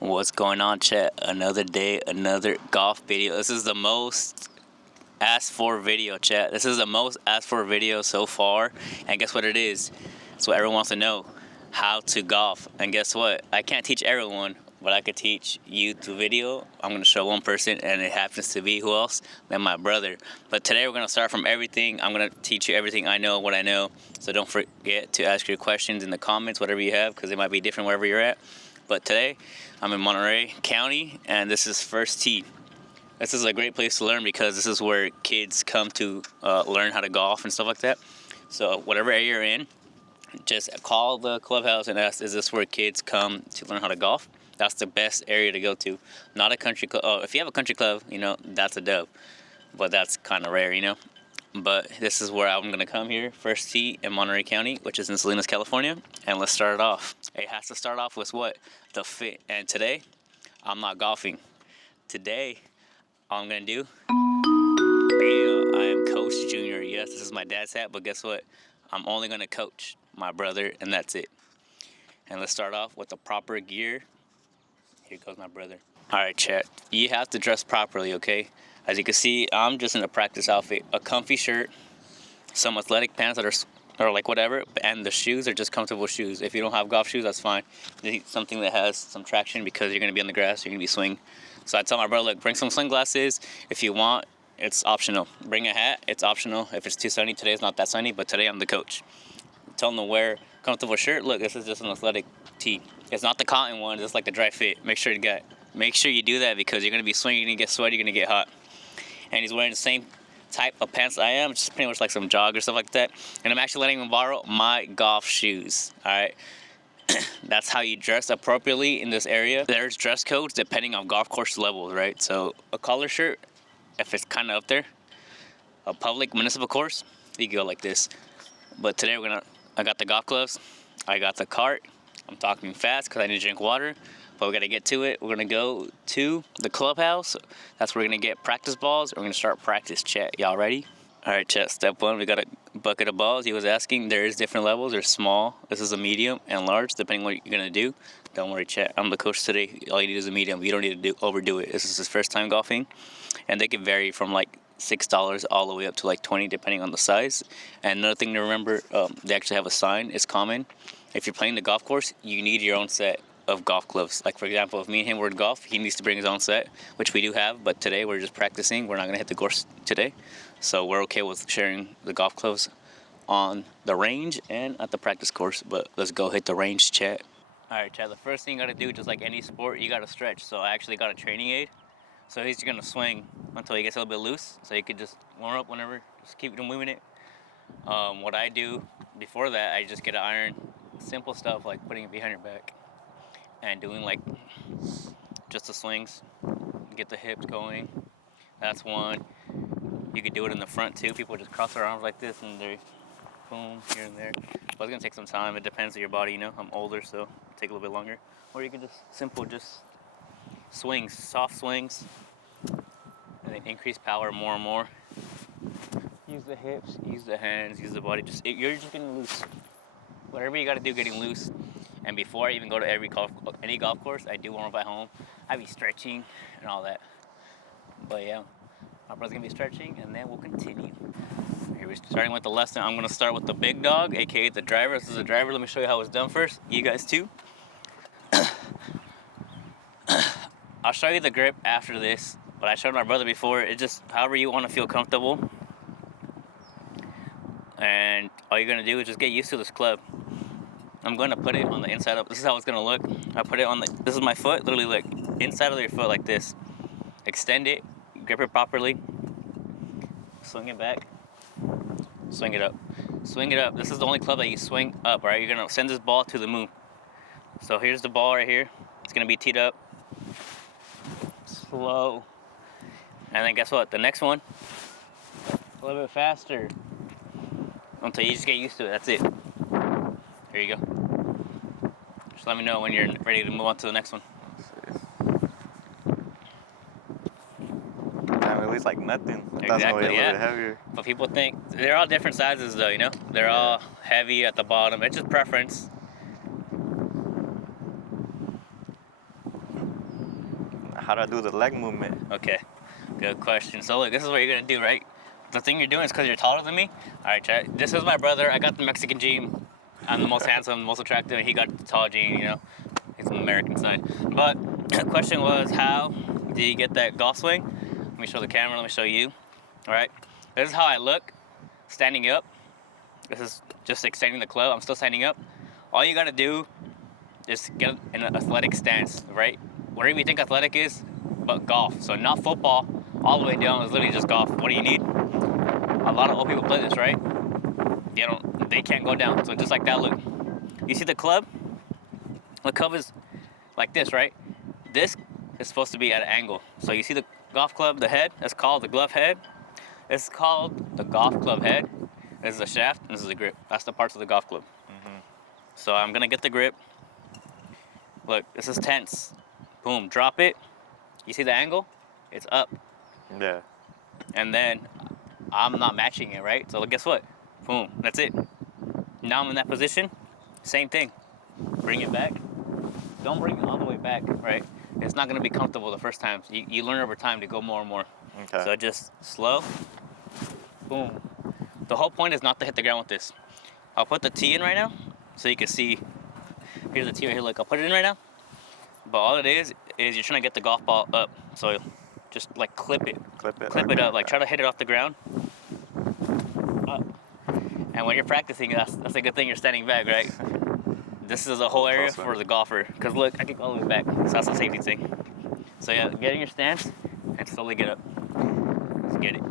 What's going on, chat? Another day, another golf video. This is the most asked for video, chat. This is the most asked for video so far. And guess what it is? It's what everyone wants to know. How to golf. And guess what? I can't teach everyone, but I could teach you through video. I'm going to show one person, and it happens to be who else? Than my brother. But today we're going to start from everything. I'm going to teach you everything I know, what I know. So don't forget to ask your questions in the comments, whatever you have, because it might be different wherever you're at. But today, I'm in Monterey County, and this is First Tee. This is a great place to learn because this is where kids come to learn how to golf and stuff like that. So whatever area you're in, just call the clubhouse and ask, is this where kids come to learn how to golf? That's the best area to go to. Not a country club. Oh, if you have a country club, that's a dub. But that's kind of rare, But this is where I'm going to come here, First Tee in Monterey County, which is in Salinas, California. And let's start it off. It has to start off with what? The fit. And today, I'm not golfing. Today, all I'm going to do, bam, I am Coach Junior. Yes, this is my dad's hat, but guess what? I'm only going to coach my brother, and that's it. And let's start off with the proper gear. Here goes my brother. All right, chat. You have to dress properly, okay? As you can see, I'm just in a practice outfit. A comfy shirt, some athletic pants that are like whatever, and the shoes are just comfortable shoes. If you don't have golf shoes, that's fine. You need something that has some traction because you're going to be on the grass, you're going to be swinging. So I tell my brother, look, bring some sunglasses. If you want, it's optional. Bring a hat, it's optional. If it's too sunny, today's not that sunny, but today I'm the coach. Tell them to wear comfortable shirt. Look, this is just an athletic tee. It's not the cotton one, it's like the dry fit. Make sure you do that because you're going to be swinging, you're going to get sweaty, you're going to get hot. And he's wearing the same type of pants I am, just pretty much like some jog or stuff like that. And I'm actually letting him borrow my golf shoes, all right? That's how you dress appropriately in this area. There's dress codes depending on golf course levels, right? So a collar shirt, if it's kind of up there, a public municipal course, you go like this. But today I got the golf gloves, I got the cart. I'm talking fast because I need to drink water. But we got to get to it. We're going to go to the clubhouse. That's where we're going to get practice balls. We're going to start practice, chat. Y'all ready? All right, chat. Step one, we got a bucket of balls. He was asking. There is different levels. There's small. This is a medium and large, depending on what you're going to do. Don't worry, chat. I'm the coach today. All you need is a medium. You don't need to overdo it. This is his first time golfing. And they can vary from like $6 all the way up to like $20, depending on the size. And another thing to remember, they actually have a sign. It's common. If you're playing the golf course, you need your own set of golf gloves. Like for example, if me and him were to golf, he needs to bring his own set, which we do have, but today we're just practicing. We're not going to hit the course today, so we're okay with sharing the golf gloves on the range and at the practice course. But let's go hit the range, chat. All right, chat, the first thing you got to do, just like any sport, you got to stretch. So I actually got a training aid, so he's going to swing until he gets a little bit loose, so you could just warm up whenever, just keep moving it. What I do before that, I just get an iron, simple stuff like putting it behind your back and doing like just the swings, get the hips going. That's one. You could do it in the front too. People just cross their arms like this and they're boom here and there. But it's gonna take some time. It depends on your body, I'm older, so it'll take a little bit longer. Or you can just just swings, soft swings, and then increase power more and more. Use the hips, use the hands, use the body. You're just getting loose. Whatever you gotta do, getting loose. And before I even go to any golf course, I do warm up at home. I be stretching and all that. But yeah, my brother's gonna be stretching, and then we'll continue. Here we're starting with the lesson. I'm gonna start with the big dog, aka the driver. This is the driver. Let me show you how it's done first. You guys too. I'll show you the grip after this, but I showed my brother before. It's just however you want to feel comfortable. And all you're gonna do is just get used to this club. I'm going to put it on the inside of, this is how it's going to look. I put it on this is my foot, literally like inside of your foot like this. Extend it, grip it properly, swing it back, swing it up. Swing it up. This is the only club that you swing up, right? You're going to send this ball to the moon. So here's the ball right here. It's going to be teed up. Slow. And then guess what? The next one, a little bit faster. Until you just get used to it, that's it. Here you go. Just let me know when you're ready to move on to the next one. Damn, it weighs like nothing. Exactly, a little bit heavier. But people think they're all different sizes, though. They're all heavy at the bottom. It's just preference. how do I do the leg movement? Okay, good question. So look, this is what you're gonna do, right? The thing you're doing is because you're taller than me. All right, chat. This is my brother. I got the Mexican gene. I'm the most handsome, the most attractive, and he got the tall gene, you know? He's on the American side. But the question was, how do you get that golf swing? Let me show the camera, let me show you. All right, this is how I look, standing up. This is just extending the club. I'm still standing up. All you gotta do is get in an athletic stance, right? Whatever you think athletic is, but golf. So not football, all the way down is literally just golf. What do you need? A lot of old people play this, right? They can't go down. So just like that, look. You see the club? The club is like this, right? This is supposed to be at an angle. So you see the golf club, the head, it's called the glove head. It's called the golf club head. This is the shaft, and this is the grip. That's the parts of the golf club. So I'm gonna get the grip. Look, this is tense. Boom, drop it. You see the angle? It's up. Yeah. And then I'm not matching it, right? So guess what? Boom, that's it. Now I'm in that position. Same thing. Bring it back. Don't bring it all the way back, right? It's not gonna be comfortable the first time. You learn over time to go more and more. Okay. So just slow. Boom. The whole point is not to hit the ground with this. I'll put the tee in right now so you can see. Here's the tee right here. Look, I'll put it in right now. But all it is you're trying to get the golf ball up. So just like clip it. Clip it. Clip it up. Like try to hit it off the ground. Up. And when you're practicing, that's a good thing you're standing back, right? This is a whole area for the golfer. Because look, I can go all the way back. So that's a safety thing. So yeah, get in your stance and slowly get up. Let's get it.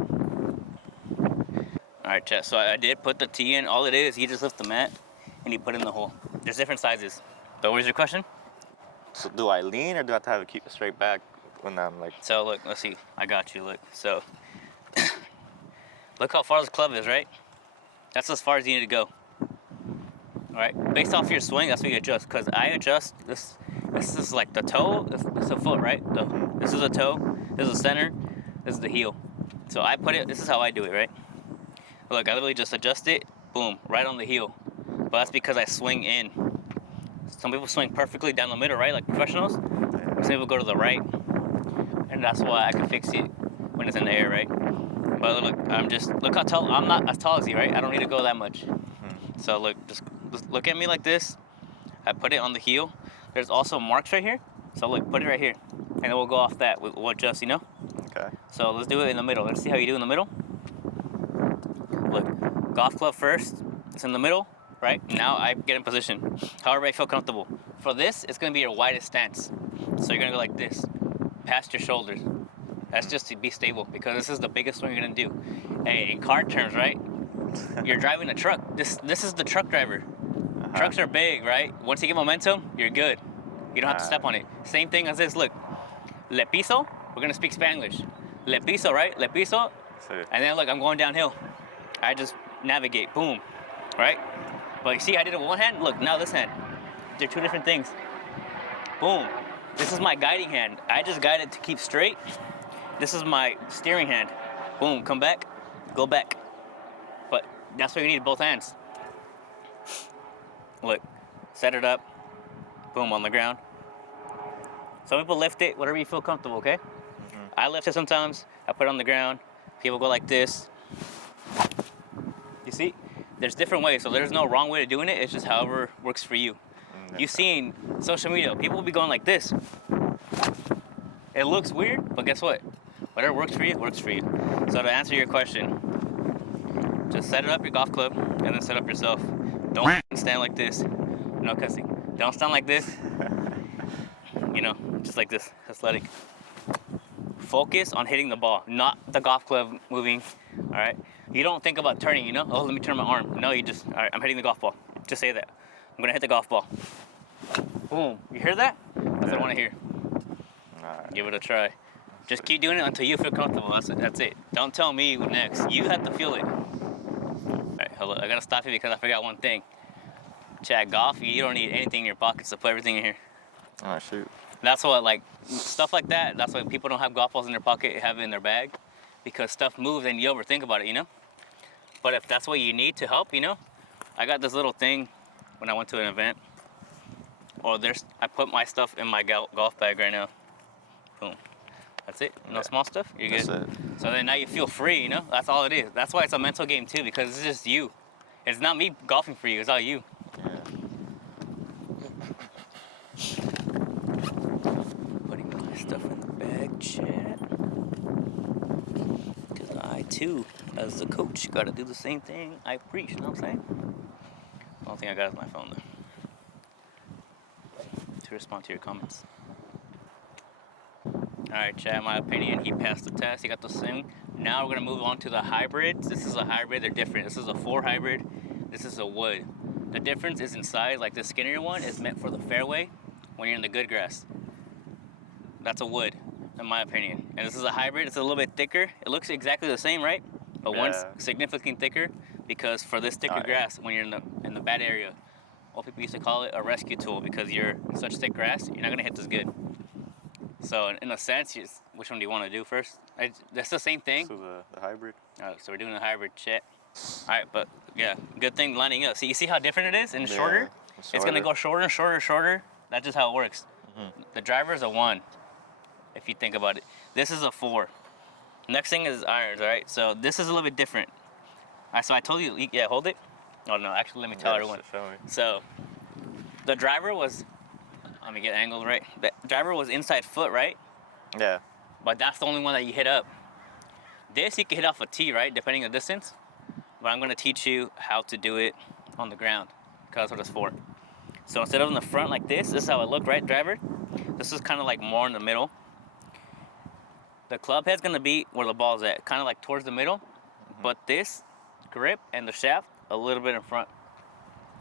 All right, chat. So I did put the tee in. All it is, you just lift the mat and you put it in the hole. There's different sizes. So what was your question? So do I lean or do I have to keep it straight back when I'm like? So look, let's see. I got you. Look. So look how far this club is, right? That's as far as you need to go. All right. Based off your swing, that's what you adjust. Cause I adjust this. This is like the toe. This is the foot, right? This is the toe. This is the center. This is the heel. So I put it. This is how I do it, right? Look, I literally just adjust it. Boom, right on the heel. But that's because I swing in. Some people swing perfectly down the middle, right? Like professionals. Some people go to the right. And that's why I can fix it when it's in the air, right? But look how tall. I'm not as tall as you, right? I don't need to go that much. So look, just look at me like this. I put it on the heel. There's also marks right here. So look, put it right here. And then we'll go off that. We'll adjust, you know? Okay. So let's do it in the middle. Let's see how you do in the middle. Look, golf club first. It's in the middle, right? Now I get in position. However I feel comfortable. For this, it's gonna be your widest stance. So you're gonna go like this, past your shoulders. That's just to be stable because this is the biggest swing you're gonna do. Hey, in car terms, right? You're driving a truck. This is the truck driver. Trucks are big, right? Once you get momentum, you're good. You don't have to step on it. Same thing as this. Look, le piso. We're gonna speak Spanglish. Le piso, right? Le piso. And then look, I'm going downhill. I just navigate. Boom, right? But you see, I did it with one hand. Look, now this hand. They're two different things. Boom. This is my guiding hand. I just guide it to keep straight. This is my steering hand. Boom, come back, go back. But that's what you need, both hands. Look, set it up. Boom, on the ground. Some people lift it, whatever you feel comfortable, okay? I lift it sometimes. I put it on the ground. People go like this. You see? There's different ways, so there's no wrong way to doing it. It's just however works for you. You've seen social media. People will be going like this. It looks weird, but guess what? Whatever works for you, works for you. So to answer your question, just set it up your golf club and then set up yourself. Don't stand like this. No cussing. Don't stand like this. You know, just like this, athletic. Focus on hitting the ball, not the golf club moving, all right? You don't think about turning, you know? Oh, let me turn my arm. No, you just, all right, I'm hitting the golf ball. Just say that. I'm gonna hit the golf ball. Boom, you hear that? That's what I wanna hear. Right. Give it a try. Just keep doing it until you feel comfortable, that's it. Don't tell me next, you have to feel it. All right, hold on, I gotta stop you because I forgot one thing. Chat, golf, you don't need anything in your pockets, so put everything in here. Oh, shoot. That's what, like, stuff like that, that's why people don't have golf balls in their pocket, have it in their bag, because stuff moves and you overthink about it, you know? But if that's what you need to help, you know? I got this little thing when I went to an event, or I put my stuff in my golf bag right now. Boom. That's it. No Yeah. small stuff. You're That's good. it. So then now you feel free. You know, that's all it is. That's why it's a mental game too, because it's just you. It's not me golfing for you. It's all you. Yeah. Putting my stuff in the bag, chat. Because I too, as the coach, gotta do the same thing I preach. You know what I'm saying? The only thing I got is my phone though. To respond to your comments. Alright, chat, my opinion, he passed the test, he got the swing. Now we're gonna move on to the hybrids. This is a hybrid, they're different. This is a 4 hybrid, this is a wood. The difference is in size, like the skinnier one is meant for the fairway when you're in the good grass. That's a wood, in my opinion. And this is a hybrid, it's a little bit thicker. It looks exactly the same, right? But one's significantly thicker because for this thicker grass, when you're in the bad area, old people used to call it a rescue tool because you're in such thick grass, you're not gonna hit this good. So in a sense, which one do you want to do first? That's the same thing. So the hybrid. So we're doing the hybrid chat. All right, but yeah, good thing lining up. See, you see how different it is? And shorter? It's gonna go shorter, shorter, shorter. That's just how it works. Mm-hmm. The driver is a 1, if you think about it. This is a 4. Next thing is irons, all right? So this is a little bit different. All right, so I told you, yeah, hold it. Oh no, actually, let me tell everyone. So the driver was. Let me get angled right. The driver was inside foot, right? Yeah. But that's the only one that you hit up. This you can hit off a tee, right? Depending on the distance. But I'm gonna teach you how to do it on the ground, because that's what it's for. So instead of in the front like this is how it looked, right, driver? This is kind of like more in the middle. The club head's gonna be where the ball's at, kind of like towards the middle. Mm-hmm. But this grip and the shaft a little bit in front.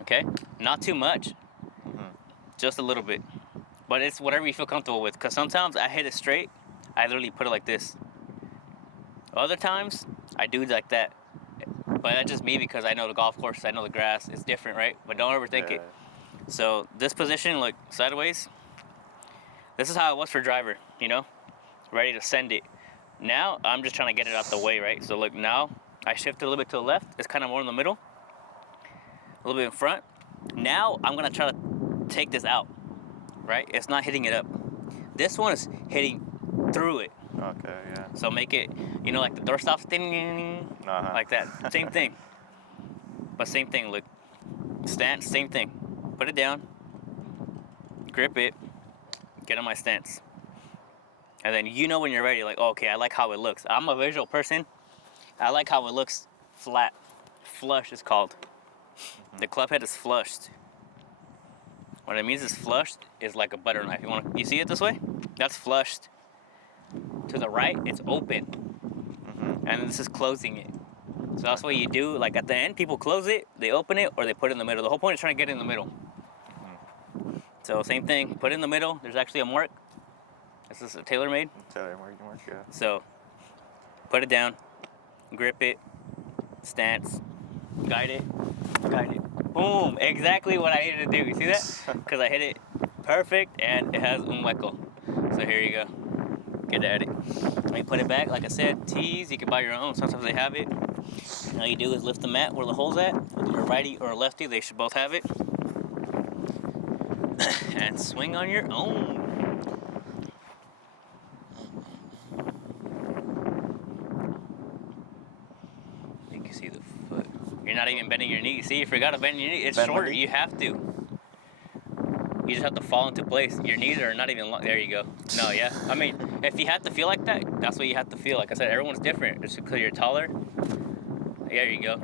Okay? Not too much. Just a little bit, but it's whatever you feel comfortable with, because sometimes I hit it straight, I literally put it like this. Other times I do like that, but that's just me because I know the golf course, I know the grass, it's different, right? But don't overthink it. So this position, look sideways, this is how it was for driver, you know, ready to send it. Now I'm just trying to get it out the way, right? So look, now I shift it a little bit to the left, it's kind of more in the middle, a little bit in front. Now I'm gonna try to take this out, right? It's not hitting it up. This one is hitting through it. Okay, yeah. So make it, you know, like the door stops, like that. Same thing. But same thing, look. Stance, same thing. Put it down, grip it, get on my stance. And then you know when you're ready, like, oh, okay, I like how it looks. I'm a visual person. I like how it looks flat. Flush is called. The club head is flushed. What it means is flushed is like a butter knife. You see it this way? That's flushed. To the right, it's open. Mm-hmm. And this is closing it. So that's what you do. Like at the end, people close it, they open it, or they put it in the middle. The whole point is trying to get it in the middle. Mm-hmm. So same thing, put it in the middle. There's actually a mark. This is a tailor-made. Tailor-mark, yeah. So put it down, grip it, stance, guide it. Boom, exactly what I needed to do. You see that? Because I hit it perfect and it has un hueco. So here you go. Get at it. When you put it back, like I said, tees, you can buy your own. Sometimes they have it. All you do is lift the mat where the hole's at. Whether you're righty or lefty, they should both have it. And swing on your own. You can see the foot. You're not even bending your knee. See, you forgot to bend your knee. It's shorter. You have to. You just have to fall into place. Your knees are not even long. There you go. No, yeah. I mean, if you have to feel like that, that's what you have to feel. Like I said, everyone's different. Just because you're taller. There you go.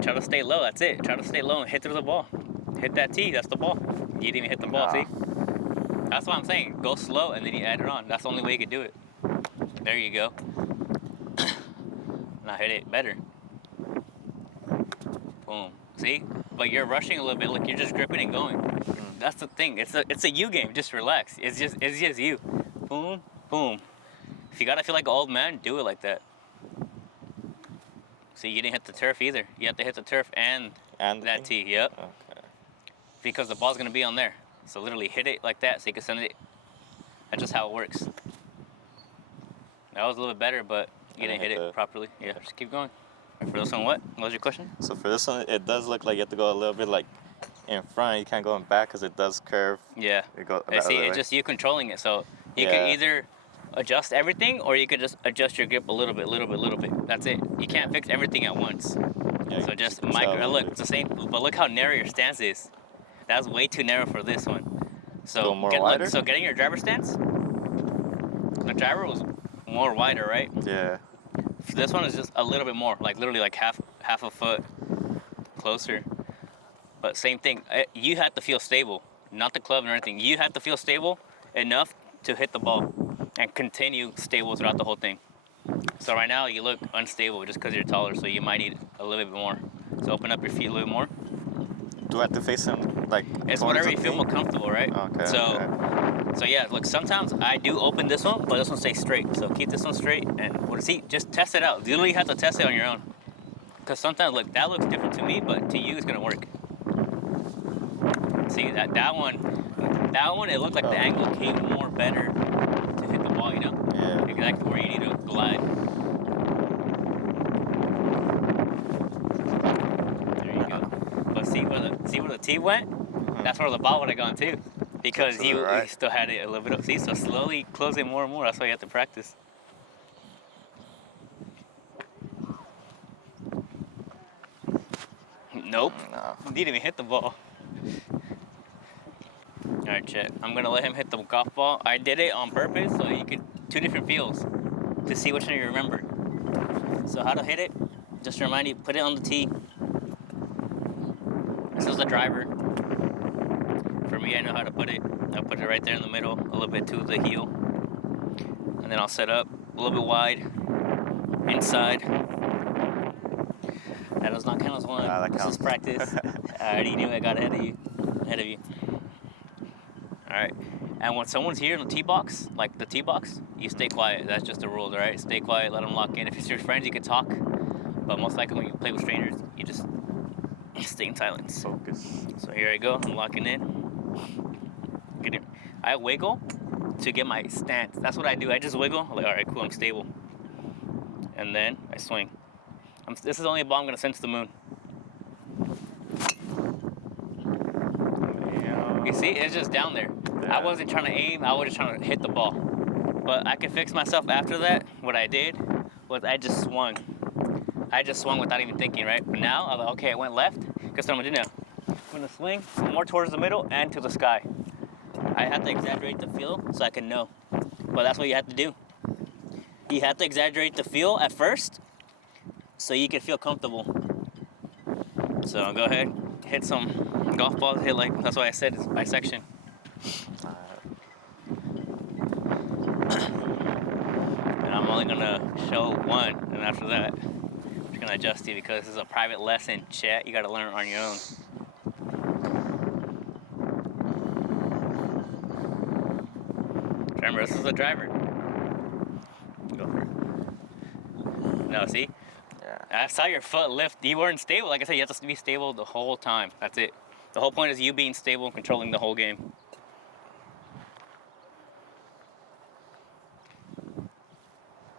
Try to stay low. That's it. Try to stay low and hit through the ball. Hit that tee. That's the ball. You didn't even hit the ball, see? That's what I'm saying. Go slow and then you add it on. That's the only way you can do it. There you go. Now hit it better. Boom. See? But you're rushing a little bit. Look, you're just gripping and going. That's the thing. It's a you game. Just relax. It's just you. Boom, boom. If you gotta feel like an old man, do it like that. See, you didn't hit the turf either. You have to hit the turf and that tee. Yep. Okay. Because the ball's gonna be on there. So literally hit it like that so you can send it. That's just how it works. That was a little bit better, but you didn't hit it properly. Yeah, just keep going. For this one, what was your question? So for this one, it does look like you have to go a little bit like in front. You can't go in back because it does curve. Yeah. It goes See, it's just you controlling it. So you can either adjust everything, or you could just adjust your grip a little bit. That's it. You can't fix everything at once. Yeah, So you just can tell a micro. little Look, bit. it's the same. But look how narrow your stance is. That's way too narrow for this one. So Go more wider? So getting your driver stance. The driver was more wider, right? Yeah. This one is just a little bit more, like literally like half a foot closer. But same thing. You have to feel stable, not the club or anything. You have to feel stable enough to hit the ball and continue stable throughout the whole thing. So right now you look unstable just because you're taller, so you might need a little bit more. So open up your feet a little bit more. Do I have to face him like? It's towards whatever the you feel tee? more comfortable, right? Okay. So, okay. so yeah, look, sometimes I do open this one, but this one stays straight. So keep this one straight and see, just test it out. You literally have to test it on your own. Because sometimes, look, that looks different to me, but to you it's gonna work. See that one, it looked like the angle came more better to hit the ball, you know? Yeah. Exactly where you need to glide. There you go. But see where the tee went? That's where the ball would have gone too. Because To the you right. still had it a little bit up. See, so slowly close it more and more. That's why you have to practice. Nope. No. He didn't even hit the ball. Alright, Chet. I'm gonna let him hit the golf ball. I did it on purpose so you could two different feels to see which one you remember. So how to hit it? Just to remind you, put it on the tee. This is the driver. For me, I know how to put it. I'll put it right there in the middle, a little bit to the heel. And then I'll set up a little bit wide, inside. That does not count as one. That This counts. is practice. I already knew I got ahead of you. All right. And when someone's here in the tee box, like the tee box, you stay quiet. That's just the rules, all right? Stay quiet, let them lock in. If it's your friends, you can talk. But most likely when you play with strangers, you just stay in silence. Focus. So here I go. I'm locking in. Get it. I wiggle to get my stance. That's what I do. I just wiggle. I'm like, all right, cool. I'm stable. And then I swing. This is only a ball I'm gonna send to the moon. You see, it's just down there. Yeah. I wasn't trying to aim. I was just trying to hit the ball. But I could fix myself after that. What I did was I just swung. I just swung without even thinking, right? But now I'm like, okay, I went left. Guess what I'm gonna do now? I'm gonna swing more towards the middle and to the sky. I have to exaggerate the feel so I can know. But that's what you have to do. You have to exaggerate the feel at first so you can feel comfortable. So go ahead, hit some golf balls. Hit like, that's why I said it's by section. And I'm only gonna show one, and after that, I'm just gonna adjust you because this is a private lesson, chat. You gotta learn on your own. Remember, this is a driver. Go for it. No, see? Yeah. I saw your foot lift. You weren't stable. Like I said, you have to be stable the whole time. That's it. The whole point is you being stable and controlling the whole game.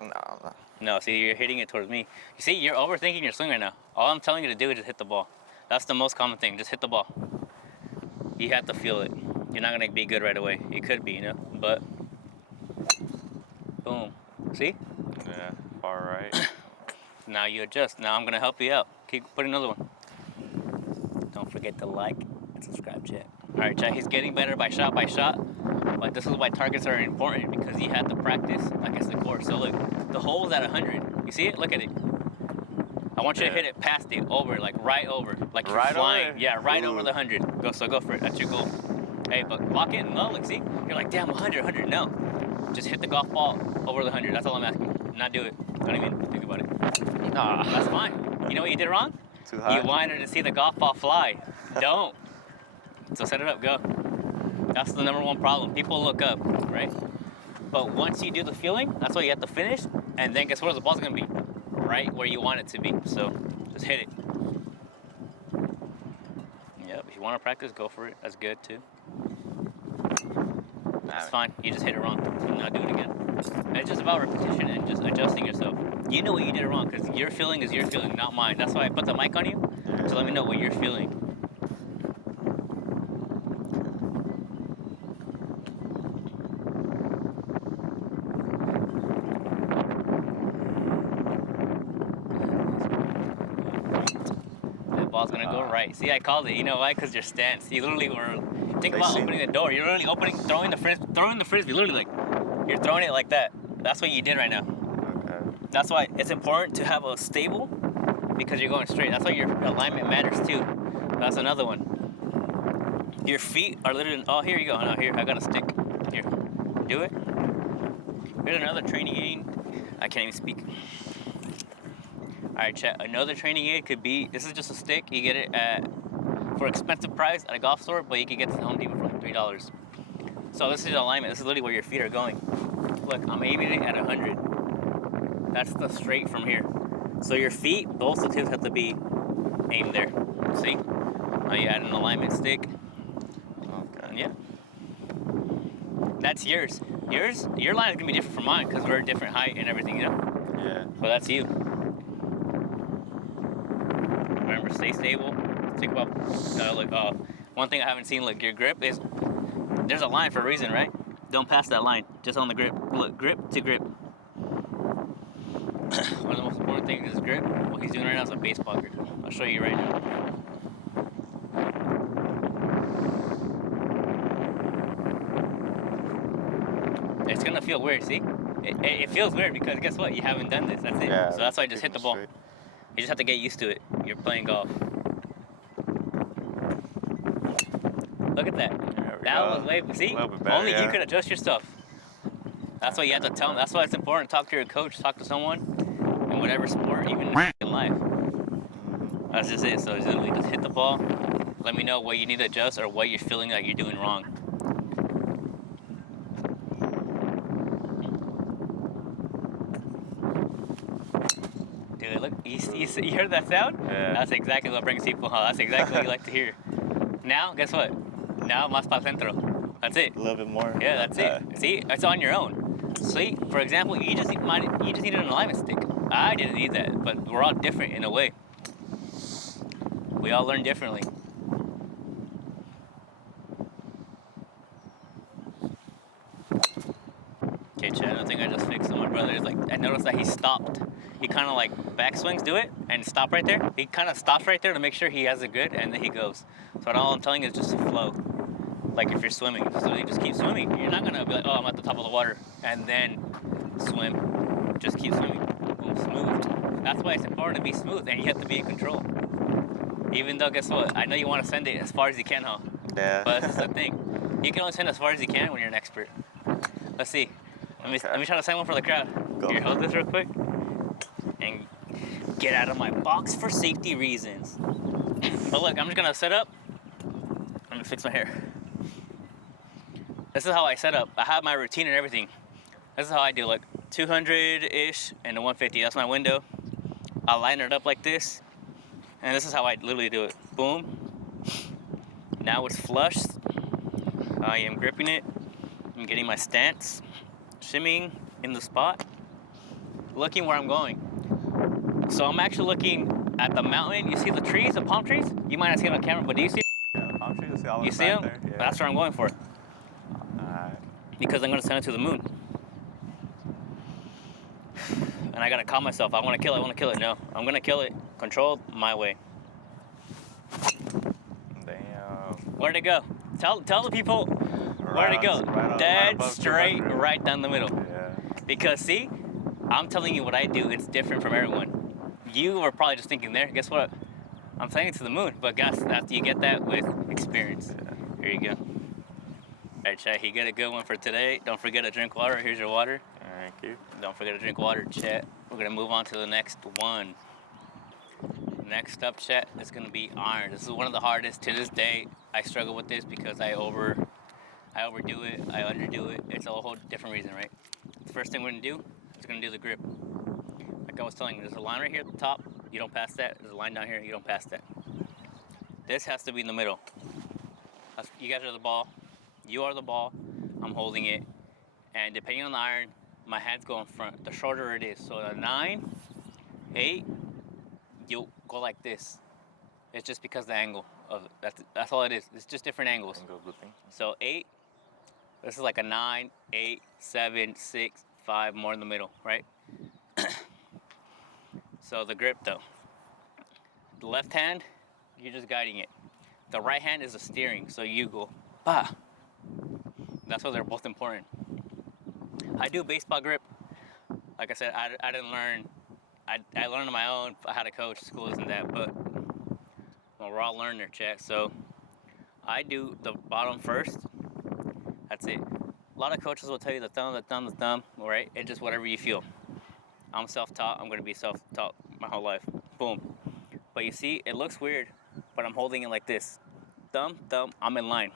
No. No, see, you're hitting it towards me. You see, you're overthinking your swing right now. All I'm telling you to do is just hit the ball. That's the most common thing. Just hit the ball. You have to feel it. You're not gonna be good right away. You could be, you know, but boom. See? Yeah. Far right. Now you adjust. Now I'm gonna help you out. Keep putting another one. Don't forget to like and subscribe, chat. All right, chat. He's getting better by shot. But this is why targets are important because you have to practice against the course. So look, the hole is at 100. You see it? Look at it. I want you to hit it past it, over, like right over, like you're Right flying. over? Yeah, right Ooh. over the 100. Go for it. That's your goal. Hey, but lock in. No, look, see? You're like, damn, 100. No, just hit the golf ball over the 100. That's all I'm asking. Not do it. Don't even think about it. Nah. That's fine. You know what you did wrong? Too high. You wanted to see the golf ball fly. Don't. So set it up. Go. That's the number one problem. People look up, right? But once you do the feeling, that's what you have to finish. And then guess where the ball's gonna be? Right where you want it to be. So just hit it. Yep. If you want to practice, go for it. That's good too. That's fine. You just hit it wrong. So now do it again. It's just about repetition and just adjusting yourself. You know what you did wrong because your feeling is your feeling, not mine. That's why I put the mic on you to let me know what you're feeling. ball's gonna go right. See, I called it. You know why? Because your stance. You literally were. Think about Facing. opening the door. You're literally throwing the frisbee. Literally, like you're throwing it like that. That's what you did right now. Okay. That's why it's important to have a stable, because you're going straight. That's why your alignment matters too. That's another one. Your feet are literally. Oh, here you go. No, here I got a stick. Here, do it. Here's another training aid. I can't even speak. Alright, chat. Another training aid could be, this is just a stick. You get it for expensive price at a golf store, but you can get it at Home Depot for like $3. So this is alignment. This is literally where your feet are going. Look, I'm aiming it at 100. That's the straight from here. So your feet, both the tips have to be aimed there. See? Now you add an alignment stick. Okay. And yeah. That's yours. Your line is gonna be different from mine because we're a different height and everything, you know? Yeah. But that's you. Remember, stay stable. Think about, one thing I haven't seen, look, your grip is, there's a line for a reason, right? Don't pass that line, just on the grip. Look, grip to grip. One of the most important things is grip. What he's doing right now is a baseball grip. I'll show you right now. It's gonna feel weird, see? It feels weird because guess what? You haven't done this, that's it. Yeah, So that's why I just hit the ball. straight. You just have to get used to it. You're playing golf. Look at that. That was way, see? Better, Only yeah. you can adjust your stuff. That's why you have to tell them. That's why it's important to talk to your coach, talk to someone in whatever sport, even in life. That's just it. So it's literally just hit the ball. Let me know what you need to adjust or what you're feeling like you're doing wrong. Dude, look, you heard that sound? Yeah. That's exactly what brings people home. That's exactly what you like to hear. Now, guess what? Now, más para centro. That's it. A little bit more. Yeah, that's it. See, it's on your own. See, for example, you just needed an alignment stick. I didn't need that, but we're all different in a way. We all learn differently. Okay, Chad, another thing I just fixed on my brother is, like, I noticed that he stopped. He kind of like backswings, do it, and stop right there. He kind of stops right there to make sure he has it good, and then he goes. So all I'm telling you is just to flow. Like if you're swimming, just keep swimming. You're not gonna be like, oh, I'm at the top of the water, and then swim. Just keep swimming. Boom, smooth. That's why it's important to be smooth, and you have to be in control. Even though, guess what? I know you want to send it as far as you can, huh? Yeah. But this is the thing. You can only send as far as you can when you're an expert. Let's see. Let me try to send one for the crowd. Go. Here, hold this real quick. And get out of my box for safety reasons. But look, I'm just gonna set up. I'm gonna fix my hair. This is how I set up. I have my routine and everything. This is how I do, like 200-ish and a 150. That's my window. I line it up like this. And this is how I literally do it. Boom. Now it's flushed. I am gripping it. I'm getting my stance. Shimmying in the spot. Looking where I'm going. So I'm actually looking at the mountain. You see the trees, the palm trees? You might not see it on camera, but do you see it? Yeah, palm trees. You see them? There. Yeah. That's where I'm going for. Alright. Because I'm going to send it to the moon. And I got to calm myself. I want to kill it. No, I'm going to kill it. Controlled my way. Damn. Where'd it go? Tell the people where'd it go. Dead straight, right down the middle. Yeah. Because see, I'm telling you what I do. It's different from everyone. You were probably just thinking there. Guess what? I'm saying it to the moon. But guess after you get that with experience. Yeah. Here you go. All right, chat. You get a good one for today. Don't forget to drink water. Here's your water. Thank you. Don't forget to drink water, chat. We're gonna move on to the next one. Next up, chat, is gonna be iron. This is one of the hardest to this day. I struggle with this because I overdo it, I underdo it. It's a whole different reason, right? The first thing we're gonna do is gonna do the grip. Like I was telling you, there's a line right here at the top. You don't pass that. There's a line down here. You don't pass that. This has to be in the middle. You guys are the ball. You are the ball. I'm holding it. And depending on the iron, my hands go in front. The shorter it is. So the 9, 8, you'll go like this. It's just because the angle of it. That's all it is. It's just different angles. Angle looping. So 8, this is like a 9, 8, 7, 6, 5, more in the middle, right? So the grip though. The left hand, you're just guiding it. The right hand is the steering, so you go, bah. That's why they're both important. I do baseball grip. Like I said, I didn't learn. I learned on my own. I had a coach, schools and that, but well, we're all learner, chat. So I do the bottom first. That's it. A lot of coaches will tell you the thumb, right? It's just whatever you feel. I'm self-taught. I'm going to be self-taught my whole life. Boom. But you see, it looks weird, but I'm holding it like this. Thumb, I'm in line.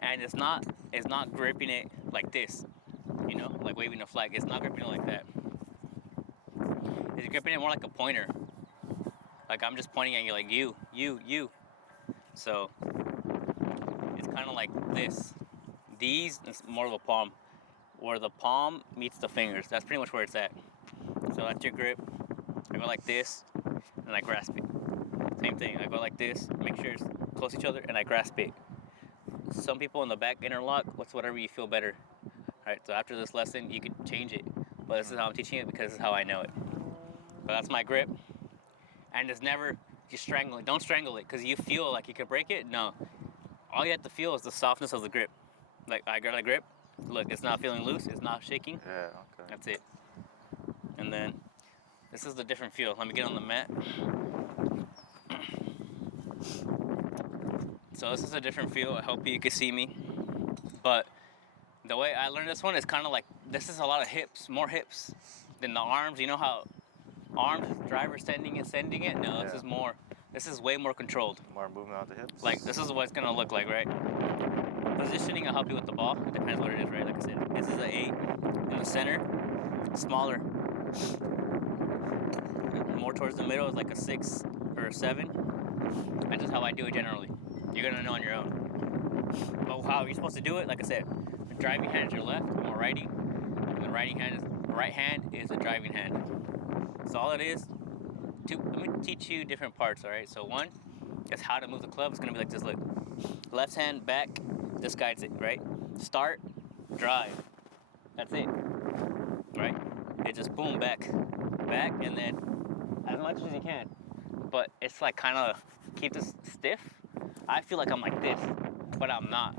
And it's not gripping it like this, you know, like waving a flag. It's not gripping it like that. It's gripping it more like a pointer. Like I'm just pointing at you like you. So it's kind of like this. These is more of a palm, where the palm meets the fingers. That's pretty much where it's at. So that's your grip. I go like this, and I grasp it. Same thing. I go like this, make sure it's close to each other, and I grasp it. Some people in the back interlock. What's whatever you feel better. All right. So after this lesson, you can change it. But this is how I'm teaching it because this is how I know it. But that's my grip, and it's never you strangle it. Don't strangle it because you feel like you could break it. No. All you have to feel is the softness of the grip. Like I got a grip. Look, it's not feeling loose. It's not shaking. Yeah, okay. That's it. And then this is the different feel. Let me get on the mat. So this is a different feel. I hope you can see me. But the way I learned this one is kind of like, this is a lot of hips, more hips than the arms. You know how arms is driver sending it? No, this is more, this is way more controlled. More movement of the hips? Like this is what it's gonna look like, right? Positioning will help you with the ball. It depends what it is, right? Like I said, this is an 8 in the center, smaller. More towards the middle is like a 6 or a 7. That's just how I do it generally. You're gonna know on your own. But how you're supposed to do it, like I said, the driving hand is your left, I'm a righty, and the right hand is the driving hand. So all it is, let me teach you different parts, all right? So one is how to move the club. It's gonna be like this, look. Left hand back, this guides it, right? Start, drive. That's it, right? It just boom, back, and then as much as you can. But it's like kind of keep this stiff. I feel like I'm like this, but I'm not,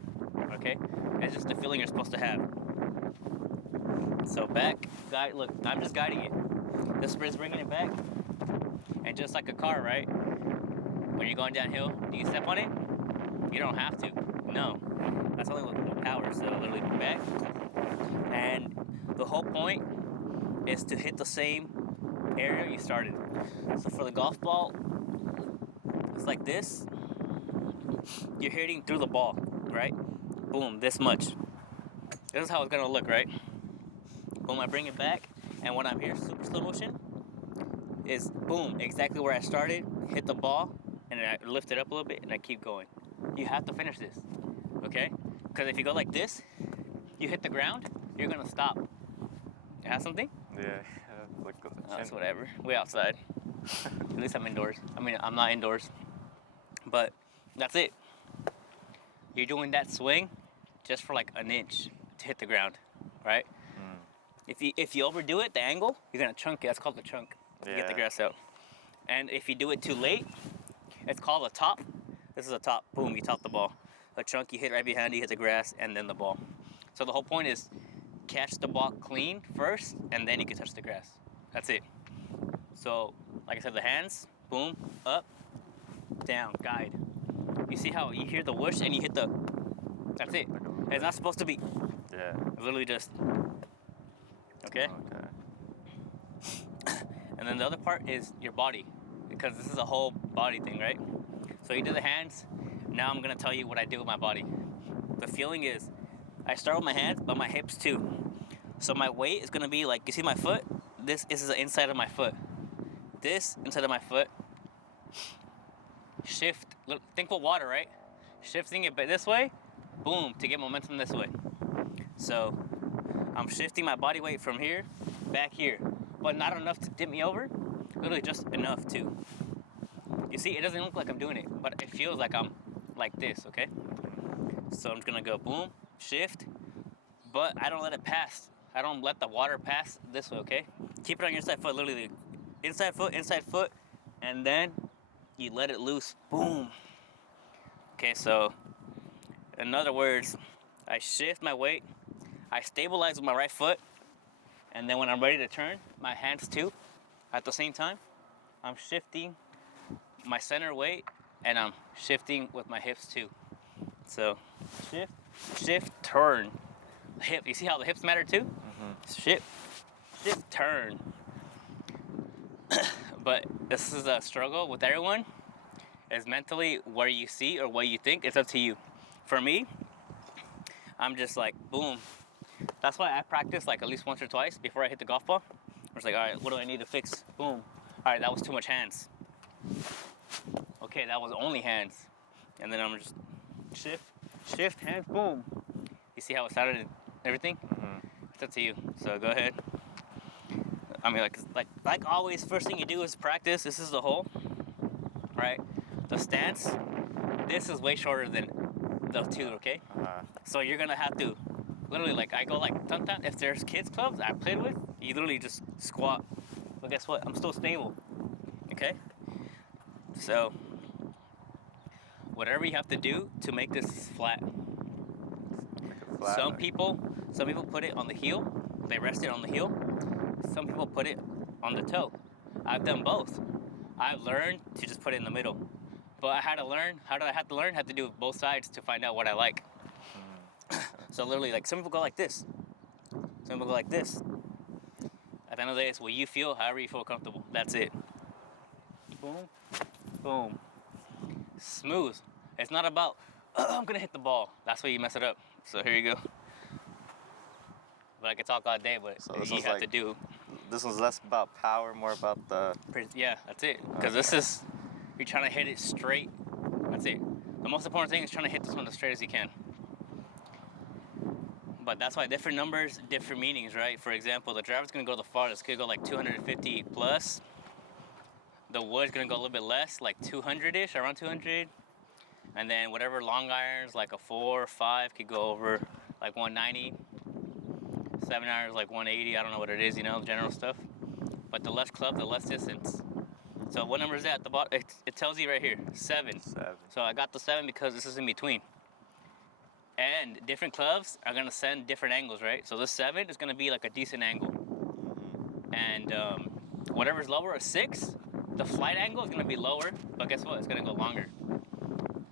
okay? It's just the feeling you're supposed to have. So back, guide, look, I'm just guiding it. This is bringing it back. And just like a car, right? When you're going downhill, do you step on it? You don't have to, no. That's only with power, so literally back. And the whole point is to hit the same area you started. So for the golf ball, it's like this. You're hitting through the ball, right? Boom, this much. This is how it's gonna look, right? Boom, I bring it back, and when I'm here, super slow motion, is boom, exactly where I started, hit the ball, and I lift it up a little bit, and I keep going. You have to finish this, okay? Because if you go like this, you hit the ground, you're gonna stop. You have something? Yeah, like that's whatever. We outside. At least I'm indoors. I mean, I'm not indoors. But that's it. You're doing that swing just for like an inch to hit the ground, right? If you overdo it, the angle, you're gonna chunk it. That's called the chunk. You get the grass out. And if you do it too late, it's called a top. This is a top. Boom, you top the ball. A chunk, you hit right behind you, hit the grass, and then the ball. So the whole point is catch the ball clean first, and then you can touch the grass. That's it. So, like I said, the hands, boom, up, down, guide. You see how you hear the whoosh and you hit the, that's it. It's not supposed to be. Yeah. It's literally just, okay? And then the other part is your body, because this is a whole body thing, right? So you do the hands. Now I'm gonna tell you what I do with my body. The feeling is, I start with my hands, but my hips too. So my weight is gonna be like, you see my foot? This is the inside of my foot. This inside of my foot. Shift, think with water, right? Shifting it this way, boom, to get momentum this way. So I'm shifting my body weight from here, back here, but not enough to tip me over, literally just enough to. You see, it doesn't look like I'm doing it, but it feels like I'm like this, okay? So I'm just gonna go boom, shift, but I don't let it pass. I don't let the water pass this way, okay? Keep it on your inside foot, literally inside foot, and then you let it loose, boom. Okay, so in other words, I shift my weight, I stabilize with my right foot, and then when I'm ready to turn, my hands too, at the same time, I'm shifting my center weight, and I'm shifting with my hips too. So shift, turn. Hip, you see how the hips matter too? Shift, turn. But this is a struggle with everyone, is mentally where you see or what you think. It's up to you. For me, I'm just like, boom. That's why I practice like at least once or twice before I hit the golf ball. I was like, all right, what do I need to fix? Boom. All right, that was too much hands. Okay, that was only hands. And then I'm just shift, hands, boom. You see how it sounded and everything? It's up to you. So go ahead. I mean, like always, first thing you do is practice. This is the hole, right? The stance, this is way shorter than the two, okay? So you're gonna have to, literally, like I go like, sometimes if there's kids clubs I played with, you literally just squat. But guess what? I'm still stable, okay? So, whatever you have to do to make this flat. Some people put it on the heel. They rest it on the heel. Some people put it on the toe. I've done both. I've learned to just put it in the middle. But I had to learn. How did I have to learn? I had to do both sides to find out what I like. So literally, like, some people go like this. Some people go like this. At the end of the day, it's what you feel, however you feel comfortable. That's it. Boom, boom. Smooth. It's not about, oh, I'm gonna hit the ball. That's where you mess it up. So here you go. But I could talk all day, but so you have to do. This one's less about power, more about the. Yeah, that's it. Because this is, you're trying to hit it straight. That's it. The most important thing is trying to hit this one as straight as you can. But that's why different numbers, different meanings, right? For example, the driver's gonna go the farthest. It's gonna go like 250 plus. The wood's gonna go a little bit less, like 200-ish, around 200. And then whatever long irons, like a 4 or 5, could go over like 190. 7 irons, like 180. I don't know what it is, general stuff. But the less club, the less distance. So what number is that at the bottom? It tells you right here, 7. So I got the 7 because this is in between. And different clubs are gonna send different angles, right? So this 7 is gonna be like a decent angle. And whatever's lower, a 6, the flight angle is gonna be lower, but guess what? It's gonna go longer.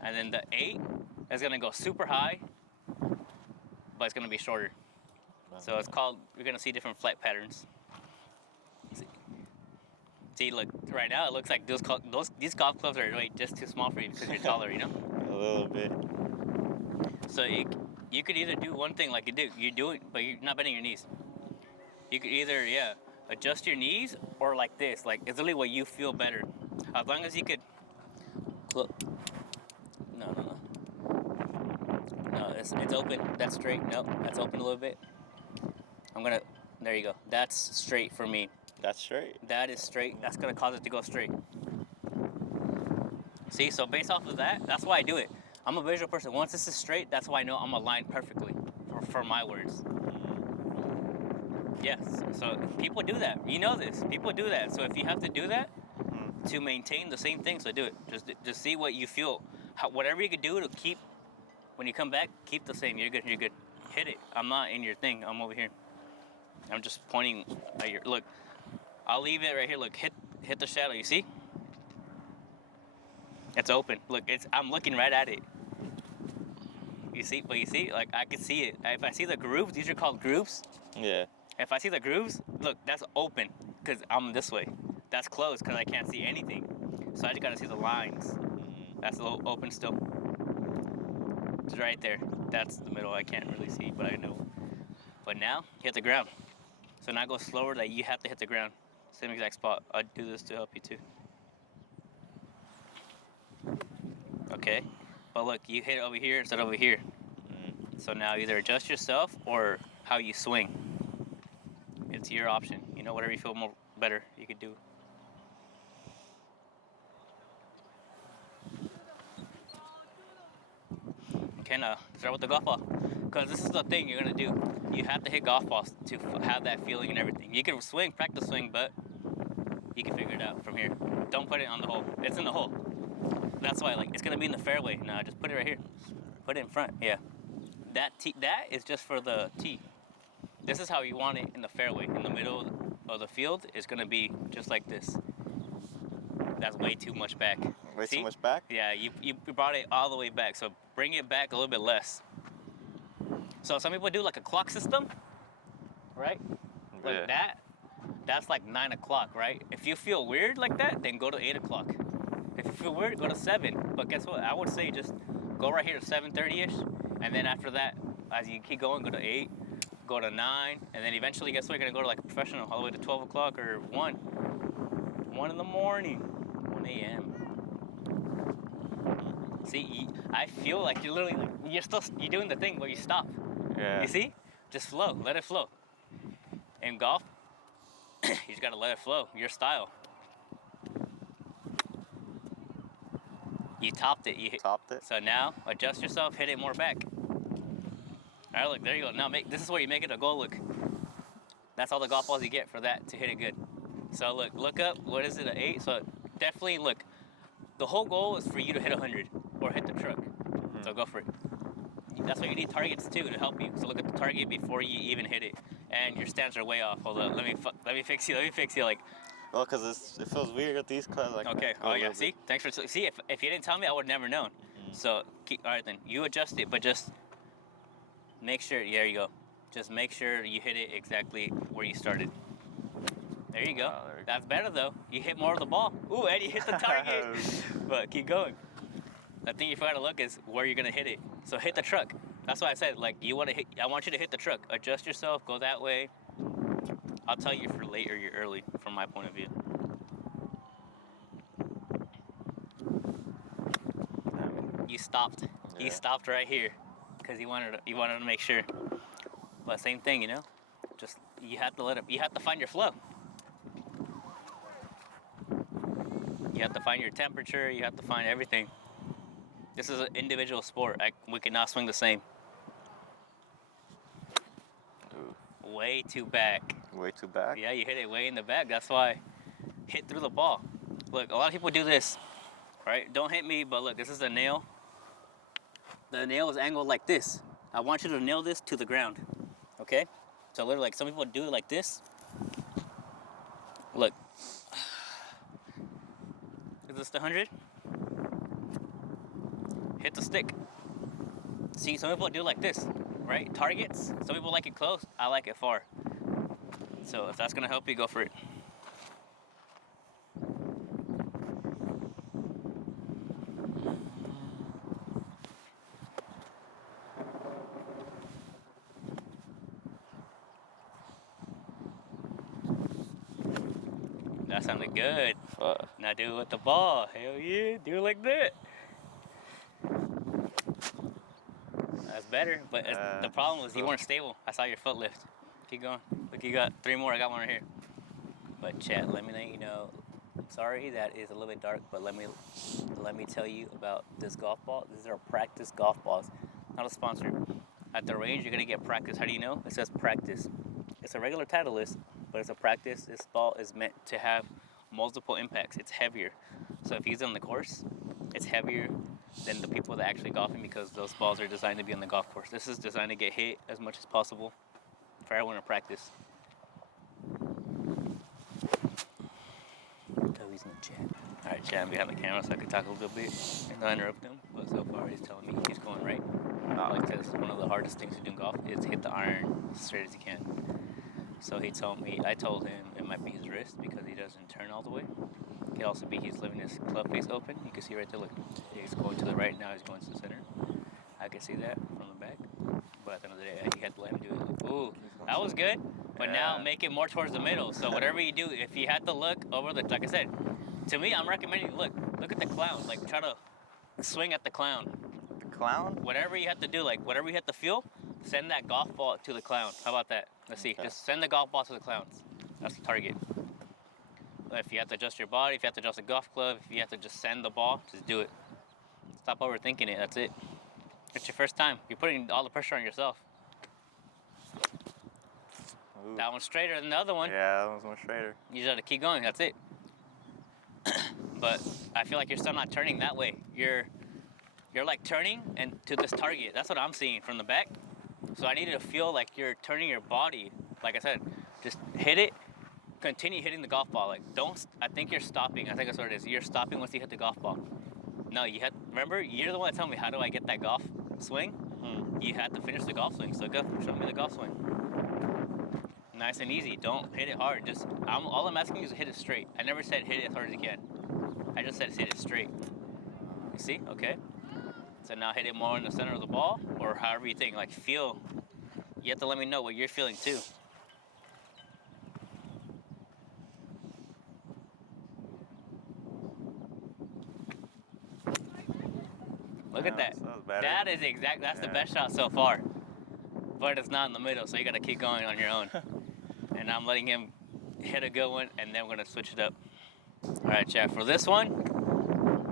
And then the 8 is gonna go super high, but it's gonna be shorter. So it's called, you're gonna see different flight patterns. See, look, right now it looks like these golf clubs are really just too small for you because you're taller, A little bit. So you could either do one thing like you do it, but you're not bending your knees. You could either, adjust your knees or like this. Like, it's really what you feel better. As long as you could, look. No, it's open. That's straight. No, that's open a little bit. There you go. That's straight for me. That's straight? That is straight. That's gonna cause it to go straight. See, so based off of that, that's why I do it. I'm a visual person. Once this is straight, that's why I know I'm aligned perfectly for my words. Yes, so people do that. You know this. People do that. So if you have to do that to maintain the same thing, so do it. Just see what you feel. Whatever you could do to keep, when you come back, keep the same. You're good. Hit it. I'm not in your thing. I'm over here. I'm just pointing at your, look. I'll leave it right here. Look, hit the shadow. You see? It's open. Look, I'm looking right at it. You see? Like, I can see it. If I see the grooves, these are called grooves. Yeah. If I see the grooves, look, that's open because I'm this way. That's closed because I can't see anything. So I just gotta see the lines. That's a little open still. It's right there. That's the middle. I can't really see, but I know. But now, hit the ground. So now go slower, that you have to hit the ground. Same exact spot. I'll do this to help you too. Okay. But look, you hit it over here instead of over here. So now either adjust yourself or how you swing. It's your option. Whatever you feel more better, you could do. Okay, now start with the golf ball. Because this is the thing you're going to do. You have to hit golf balls to have that feeling and everything. You can swing, practice swing, but you can figure it out from here. Don't put it on the hole. It's in the hole. That's why, like, it's gonna be in the fairway. Now, just put it right here. Put it in front. Yeah. That is just for the tee. This is how you want it in the fairway. In the middle of the field, it's gonna be just like this. That's way too much back. Way See? too much back? Yeah, you brought it all the way back. So bring it back a little bit less. So some people do like a clock system, right? Like Yeah. that. That's like 9 o'clock, right? If you feel weird like that, then go to 8 o'clock. If you feel weird, go to 7. But guess what? I would say just go right here to 7:30ish, and then after that, as you keep going, go to 8, go to 9, and then eventually, guess what? You're gonna go to like a professional all the way to 12 o'clock or 1 in the morning, 1 a.m. See, I feel like you're literally like, you're doing the thing where you stop. Yeah. You see? Just flow, let it flow. In golf, you just gotta let it flow, your style. You topped it. Topped it. So now adjust yourself, hit it more back. All right, look, there you go. Now this is where you make it a goal. Look, that's all the golf balls you get for that to hit it good. So look up. What is it? An 8. So definitely look. The whole goal is for you to hit 100 or hit the truck. Mm-hmm. So go for it. That's why you need targets too to help you. So look at the target before you even hit it. And your stance are way off. Hold up. Let me fix you. Like. Well, because it feels weird with these clubs. Like, Okay. Oh yeah. See. Thanks for see. If you didn't tell me, I would never known. Mm-hmm. So all right then. You adjust it, but just make sure. There you go. Just make sure you hit it exactly where you started. There you go. There you That's better though. You hit more of the ball. Ooh, and you hit the target. But keep going. The thing you forgot to look is where you're gonna hit it. So hit the truck. That's why I said like you want to hit. I want you to hit the truck. Adjust yourself. Go that way. I'll tell you if you're late or you're early from my point of view. You stopped. Yeah. You stopped right here because you wanted to make sure. But same thing, you know. Just you have to let it. You have to find your flow. You have to find your temperature. You have to find everything. This is an individual sport. We cannot swing the same. Ooh. Way too back. Way too back? Yeah, you hit it way in the back. That's why hit through the ball. Look, a lot of people do this, right? Don't hit me, but look, this is the nail. The nail is angled like this. I want you to nail this to the ground, okay? So literally, like some people do it like this. Look. Is this the 100? Hit the stick. See, some people do it like this, right? Targets. Some people like it close. I like it far. So if that's gonna help you, go for it. That sounded good. Now do it with the ball. Hell yeah, do it like that. That's better, but the problem was you weren't stable. I saw your foot lift. Keep going. Look, you got 3 more. I got one right here. But chat, let me let you know. Sorry, that is a little bit dark, but let me tell you about this golf ball. These are practice golf balls, not a sponsor. At the range, you're gonna get practice. How do you know? It says practice. It's a regular Titleist, but it's a practice. This ball is meant to have multiple impacts. It's heavier. So if you use it on the course, it's heavier than the people that actually golfing because those balls are designed to be on the golf course. This is designed to get hit as much as possible for everyone to practice. Toby's in the chat. All right, chat, I'm behind the camera so I can talk a little bit and not interrupt him. But so far, he's telling me he's going right. Like this, one of the hardest things to do in golf is hit the iron as straight as you can. So I told him it might be his wrist because he doesn't turn all the way. It could also be he's leaving his club face open. You can see right there, look, he's going to the right, now he's going to the center. I can see that from the back. But at the end of the day, you had to let him do it. Like, ooh, that was good. But now make it more towards the middle. So whatever you do, if you had to look over the, like I said, to me, I'm recommending look at the clown. Like try to swing at the clown. The clown? Whatever you have to do, like whatever you have to feel, send that golf ball to the clown. How about that? Let's see. Just send the golf ball to the clowns. That's the target. If you have to adjust your body, if you have to adjust the golf club, if you have to just send the ball, just do it. Stop overthinking it. That's it. It's your first time. You're putting all the pressure on yourself. Ooh. That one's straighter than the other one. Yeah, that one's more straighter. You just have to keep going. That's it. but I feel like you're still not turning that way. You're like turning and to this target. That's what I'm seeing from the back. So I need you to feel like you're turning your body. Like I said, just hit it. Continue hitting the golf ball. Like don't. I think you're stopping. I think that's what it is. You're stopping once you hit the golf ball. No, you had. Remember, you're the one that told me how do I get that golf swing. You had to finish the golf swing. So go show me the golf swing. Nice and easy. Don't hit it hard. Just all I'm asking you is to hit it straight. I never said hit it as hard as you can. I just said hit it straight. You see? Okay. So now hit it more in the center of the ball, or however you think. Like feel. You have to let me know what you're feeling too. Look at that. That is exact. That's the best shot so far. But it's not in the middle, so you gotta keep going on your own. And I'm letting him hit a good one, and then we're gonna switch it up. All right, chat. For this one,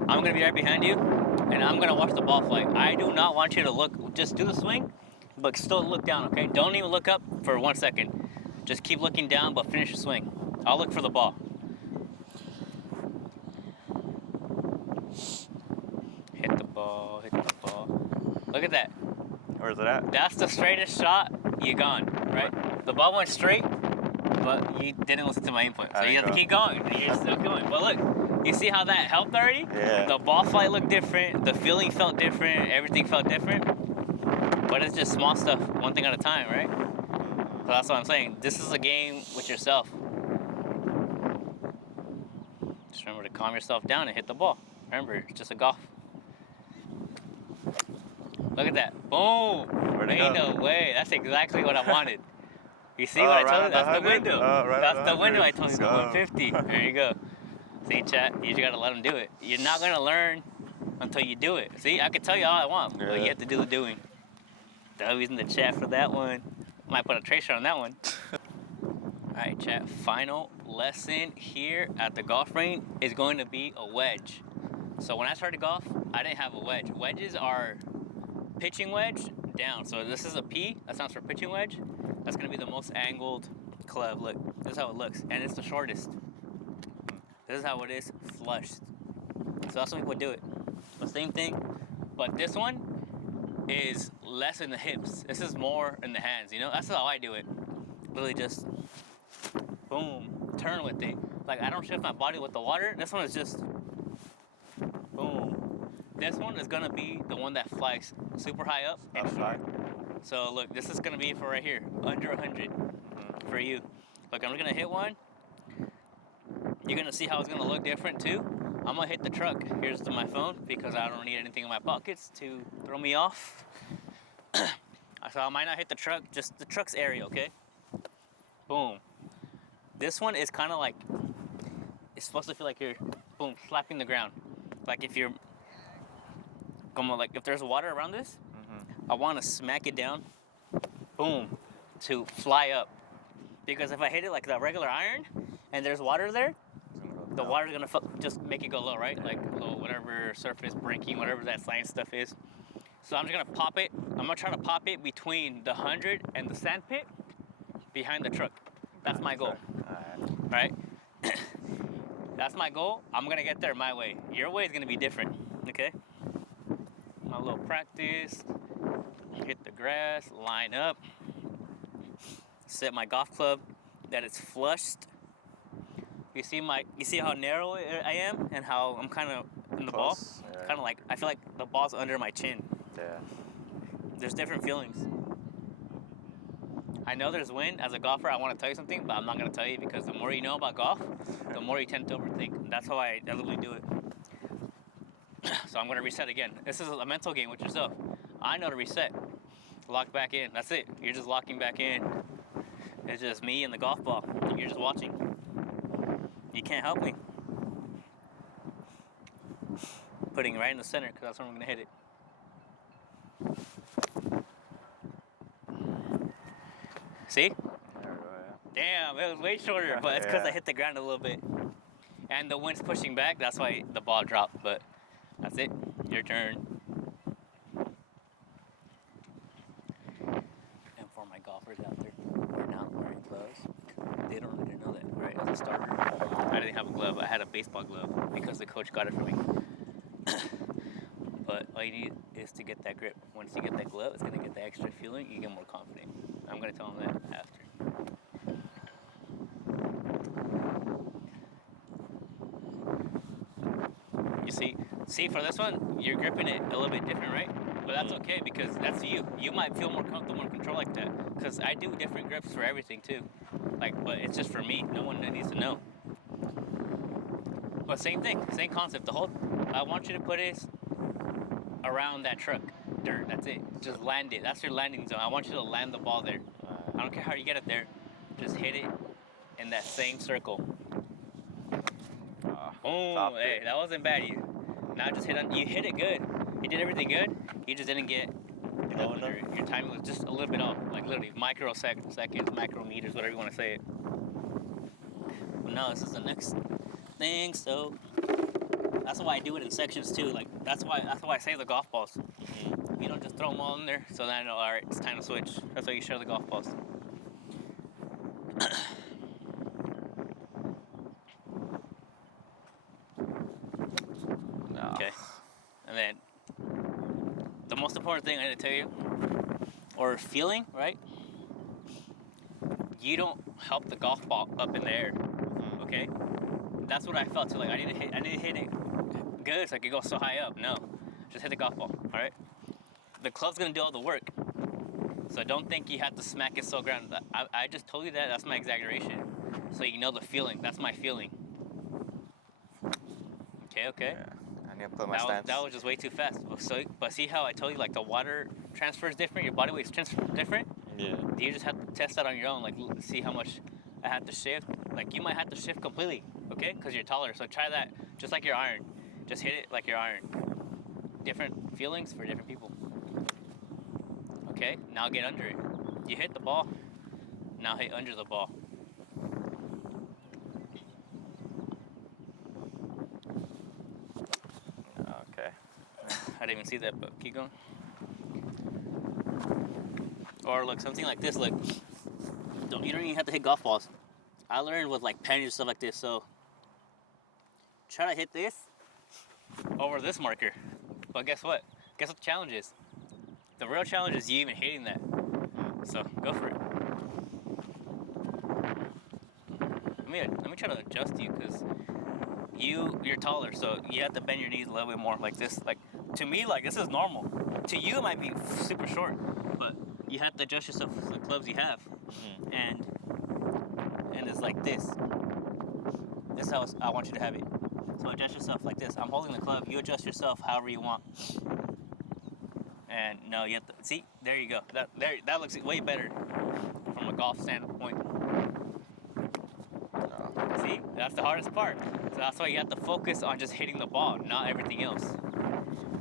I'm gonna be right behind you, and I'm gonna watch the ball flight. I do not want you to look. Just do the swing, but still look down. Okay? Don't even look up for 1 second. Just keep looking down, but finish the swing. I'll look for the ball. Hit the ball. Hit the ball. Look at that. Where's it at? That's the straightest shot. You're gone, right? The ball went straight, but you didn't listen to my input. So you have to keep going. You're still going. But look, you see how that helped already? Yeah. The ball flight looked different. The feeling felt different. Everything felt different. But it's just small stuff, one thing at a time, right? So that's what I'm saying. This is a game with yourself. Just remember to calm yourself down and hit the ball. Remember, it's just a golf. Look at that. Boom. Ain't no way. That's exactly what I wanted. You see what I told you? That's the window. That's the window I told you, the 150. There you go. See, chat, you just gotta let them do it. You're not gonna learn until you do it. See, I can tell you all I want, but you have to do the doing. W's in the chat for that one. Might put a tracer on that one. Alright, chat, final lesson here at the golf range is going to be a wedge. So when I started golf, I didn't have a wedge. Wedges are pitching wedge down. So this is a P, that stands for pitching wedge. That's gonna be the most angled club. Look, this is how it looks, and it's the shortest. This is how it is flushed. So that's when people do it. The same thing, but this one is less in the hips. This is more in the hands, you know? That's how I do it. Literally just, boom, turn with it. Like I don't shift my body with the water. This one is just, boom. This one is gonna be the one that flies super high up and short. So look, this is gonna be for right here, under 100 for you. Look, I'm gonna hit one. You're gonna see how it's gonna look different too. I'm gonna hit the truck. Here's to my phone because I don't need anything in my pockets to throw me off. So I might not hit the truck, just the truck's area, okay? Boom. This one is kind of like, it's supposed to feel like you're, boom, slapping the ground. Like if you're, like if there's water around this, I want to smack it down, boom, to fly up. Because if I hit it like the regular iron and there's water there, the water's gonna just make it go low, right? Like low, whatever surface breaking, whatever that science stuff is. So I'm just gonna pop it. I'm gonna try to pop it between the 100 and the sand pit behind the truck. That's my goal. Right? That's my goal. I'm gonna get there my way. Your way is gonna be different, okay? A little practice. Hit the grass, line up. Set my golf club that it's flushed. You see how narrow I am and how I'm kind of in the ball? Yeah. Kind of like, I feel like the ball's under my chin. Yeah. There's different feelings. I know there's wind. As a golfer, I want to tell you something, but I'm not going to tell you because the more you know about golf, the more you tend to overthink. That's how I literally do it. So I'm going to reset again. This is a mental game with yourself. I know to reset. Lock back in. That's it. You're just locking back in. It's just me and the golf ball. You're just watching. You can't help me. Putting it right in the center because that's where I'm going to hit it. See? Damn, it was way shorter, but it's because I hit the ground a little bit. And the wind's pushing back, that's why the ball dropped, but that's it. Your turn. And for my golfers out there, we're not wearing gloves. They don't need to know that, right? As a starter, I didn't have a glove. I had a baseball glove because the coach got it for me. But all you need is to get that grip. Once you get that glove, it's gonna get the extra feeling. You get more confident. I'm gonna tell him that after. You see, for this one, you're gripping it a little bit different, right? But that's okay because that's you. You might feel more comfortable in control like that. Because I do different grips for everything too. But it's just for me. No one needs to know. But same thing, same concept. I want you to put it around that truck, dirt. That's it. Just land it. That's your landing zone. I want you to land the ball there. I don't care how you get it there. Just hit it in that same circle. Boom! Hey, that wasn't bad. Now just you hit it good. You did everything good. You just didn't get your timing was just a little bit off, like literally microseconds, micrometers, whatever you want to say it. But no, this is the next thing. So that's why I do it in sections too. Like that's why I save the golf balls. You don't just throw them all in there. So then I know, all right, it's time to switch. That's why you share the golf balls. Okay, and then the most important thing I need to tell you, or feeling, right? You don't help the golf ball up in the air. Okay, that's what I felt too. Like I need to hit it good so I can go so high up. No, just hit the golf ball. All right, the club's gonna do all the work. So don't think you have to smack it so ground. I just told you that. That's my exaggeration. So you know the feeling. That's my feeling. Okay. Yeah. I need to put my stance. That was just way too fast. But see how I told you, like the water transfer is different, your body weight's different? Yeah. You just have to test that on your own, like see how much I have to shift. Like you might have to shift completely, okay? Because you're taller. So try that, just like your iron. Just hit it like your iron. Different feelings for different people. Okay, now get under it. You hit the ball, now hit under the ball. Okay. I didn't even see that, but keep going. Or look, something like this. Look, you don't even have to hit golf balls. I learned with like pennies and stuff like this. So try to hit this over this marker. But guess what? Guess what the challenge is? The real challenge is you even hitting that. So go for it. Let me try to adjust you because you're taller, so you have to bend your knees a little bit more like this. Like to me, like this is normal. To you, it might be super short, but you have to adjust yourself to the clubs you have, and it's like this. This is how I want you to have it. So adjust yourself like this. I'm holding the club. You adjust yourself however you want. And no, you have to see. There you go. That looks way better from a golf standpoint. See, that's the hardest part. So that's why you have to focus on just hitting the ball, not everything else.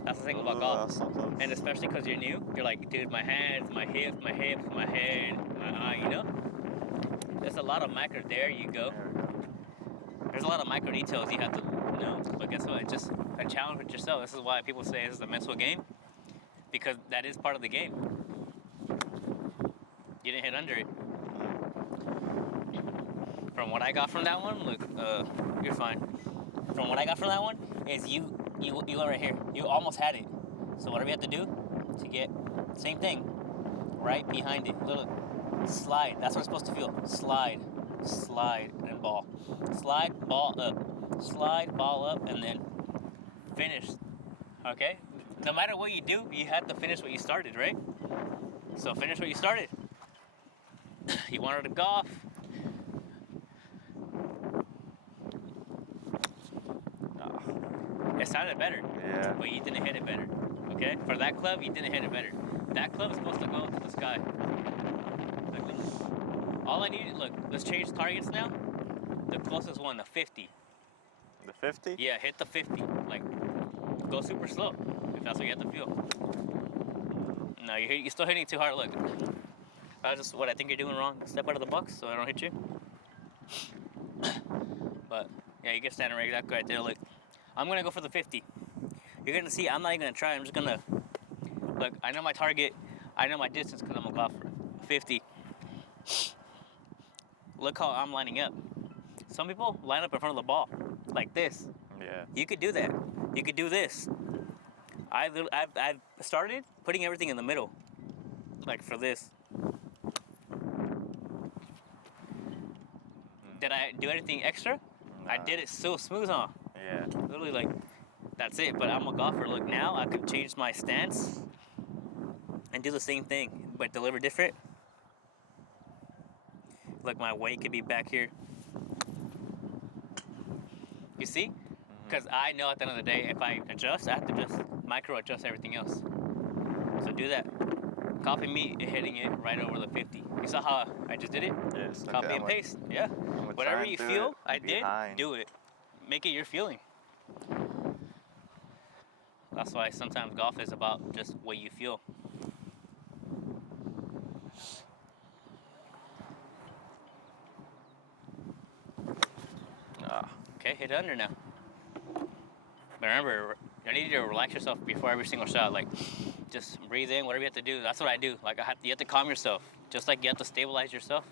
That's the thing about golf. So close. And especially because you're new, you're like, dude, my hands, my hips, my head, my eye, you know? There's a lot of micro, there you go. There's a lot of micro details you have to know. But guess what? It's just a challenge with yourself. This is why people say this is a mental game. Because that is part of the game. You didn't hit under it. From what I got from that one, look, you're fine. From what I got from that one is you go right here. You almost had it. So whatever you have to do to get, same thing, right behind it. Little slide. That's what it's supposed to feel. Slide, and ball. Slide, ball up. Slide, ball up, and then finish. Okay? No matter what you do, you have to finish what you started, right? So finish what you started. You wanted to golf. It sounded better. Yeah. But you didn't hit it better. Okay? For that club, you didn't hit it better. That club is supposed to go to the sky. Like this. All I need, look, let's change targets now. The closest one, the 50. The 50? Yeah, hit the 50. Like, go super slow, if that's what you have to feel. No, you're still hitting it too hard. Look, that's just what I think you're doing wrong. Step out of the box so I don't hit you. But yeah, you get standing right exactly right there. Look, I'm gonna go for the 50. You're gonna see. I'm not even gonna try. I'm just gonna look. I know my target. I know my distance because I'm a golfer. 50. Look how I'm lining up. Some people line up in front of the ball, like this. Yeah. You could do that. You could do this. I've started putting everything in the middle, like for this. Did I do anything extra? I did it so smooth, huh? Yeah. Literally, like, that's it. But I'm a golfer. Look, now I could change my stance and do the same thing, but deliver different. Like, my weight could be back here. You see? Because I know at the end of the day, if I adjust, I have to just micro adjust everything else. So do that. Copy me hitting it right over the 50. You saw how I just did it? Yes. Copy and paste. Yeah. Whatever you feel, I did, do it. Make it your feeling. That's why sometimes golf is about just what you feel. Okay, hit under now. But remember, I need you to relax yourself before every single shot. Like, just breathe in, whatever you have to do. That's what I do. Like, you have to calm yourself. Just like you have to stabilize yourself.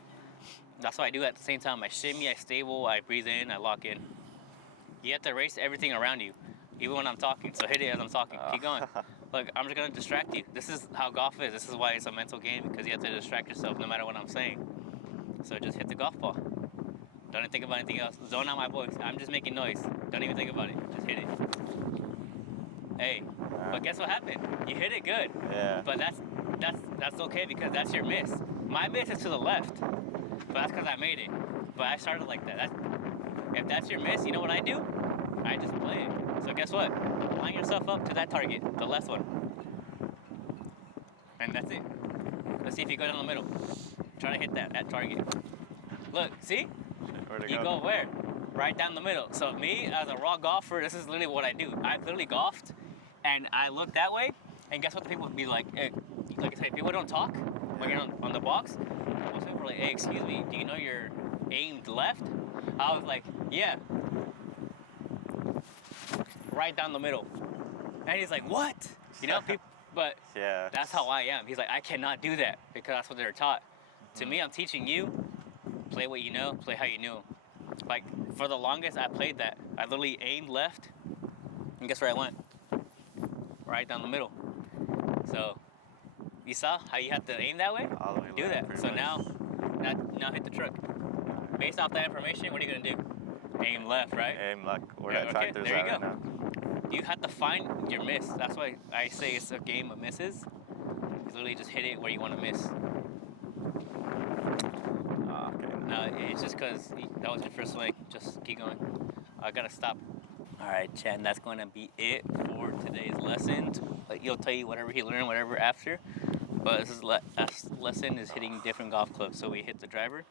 That's what I do at the same time. I shimmy, I stable, I breathe in, I lock in. You have to erase everything around you, even when I'm talking. So hit it as I'm talking. Keep going. Look, I'm just going to distract you. This is how golf is. This is why it's a mental game, because you have to distract yourself no matter what I'm saying. So just hit the golf ball. Don't even think about anything else. Zone out my voice. I'm just making noise. Don't even think about it. Just hit it. Hey, but guess what happened? You hit it good. Yeah. But that's okay because that's your miss. My miss is to the left, but that's because I made it. But I started like that. If that's your miss, you know what I do? I just play it. So guess what? Line yourself up to that target, the left one. And that's it. Let's see if you go down the middle. Try to hit that target. Look, see? Where'd it You go? go where? Right down the middle. So me, as a raw golfer, this is literally what I do. I literally golfed, and I look that way, and guess what the people would be like? Hey, like I said, people don't talk when you're on the box. Most people are like, hey, excuse me, do you know you're aimed left? I was like, yeah. Right down the middle. And he's like, what? You know, people, but Yeah. that's how I am. He's like, I cannot do that because that's what they're taught. To me, I'm teaching you, play what you know, play how you know. Like, for the longest, I played that. I literally aimed left, and guess where I went? Right down the middle. So, you saw how you have to aim that way? All the way Do left, that. pretty So much. now hit the truck. Based off that information, what are you gonna do? Aim left, right? Aim like where Yeah, that okay, tractor's there you at right go. now. You have to find your miss. That's why I say it's a game of misses. You literally just hit it where you want to miss. Okay. No, it's just because that was your first swing. Just keep going. I gotta stop. All right, Chad, and that's going to be it for today's lesson. He'll tell you whatever he learned, whatever after. But this is last lesson is hitting different golf clubs. So we hit the driver.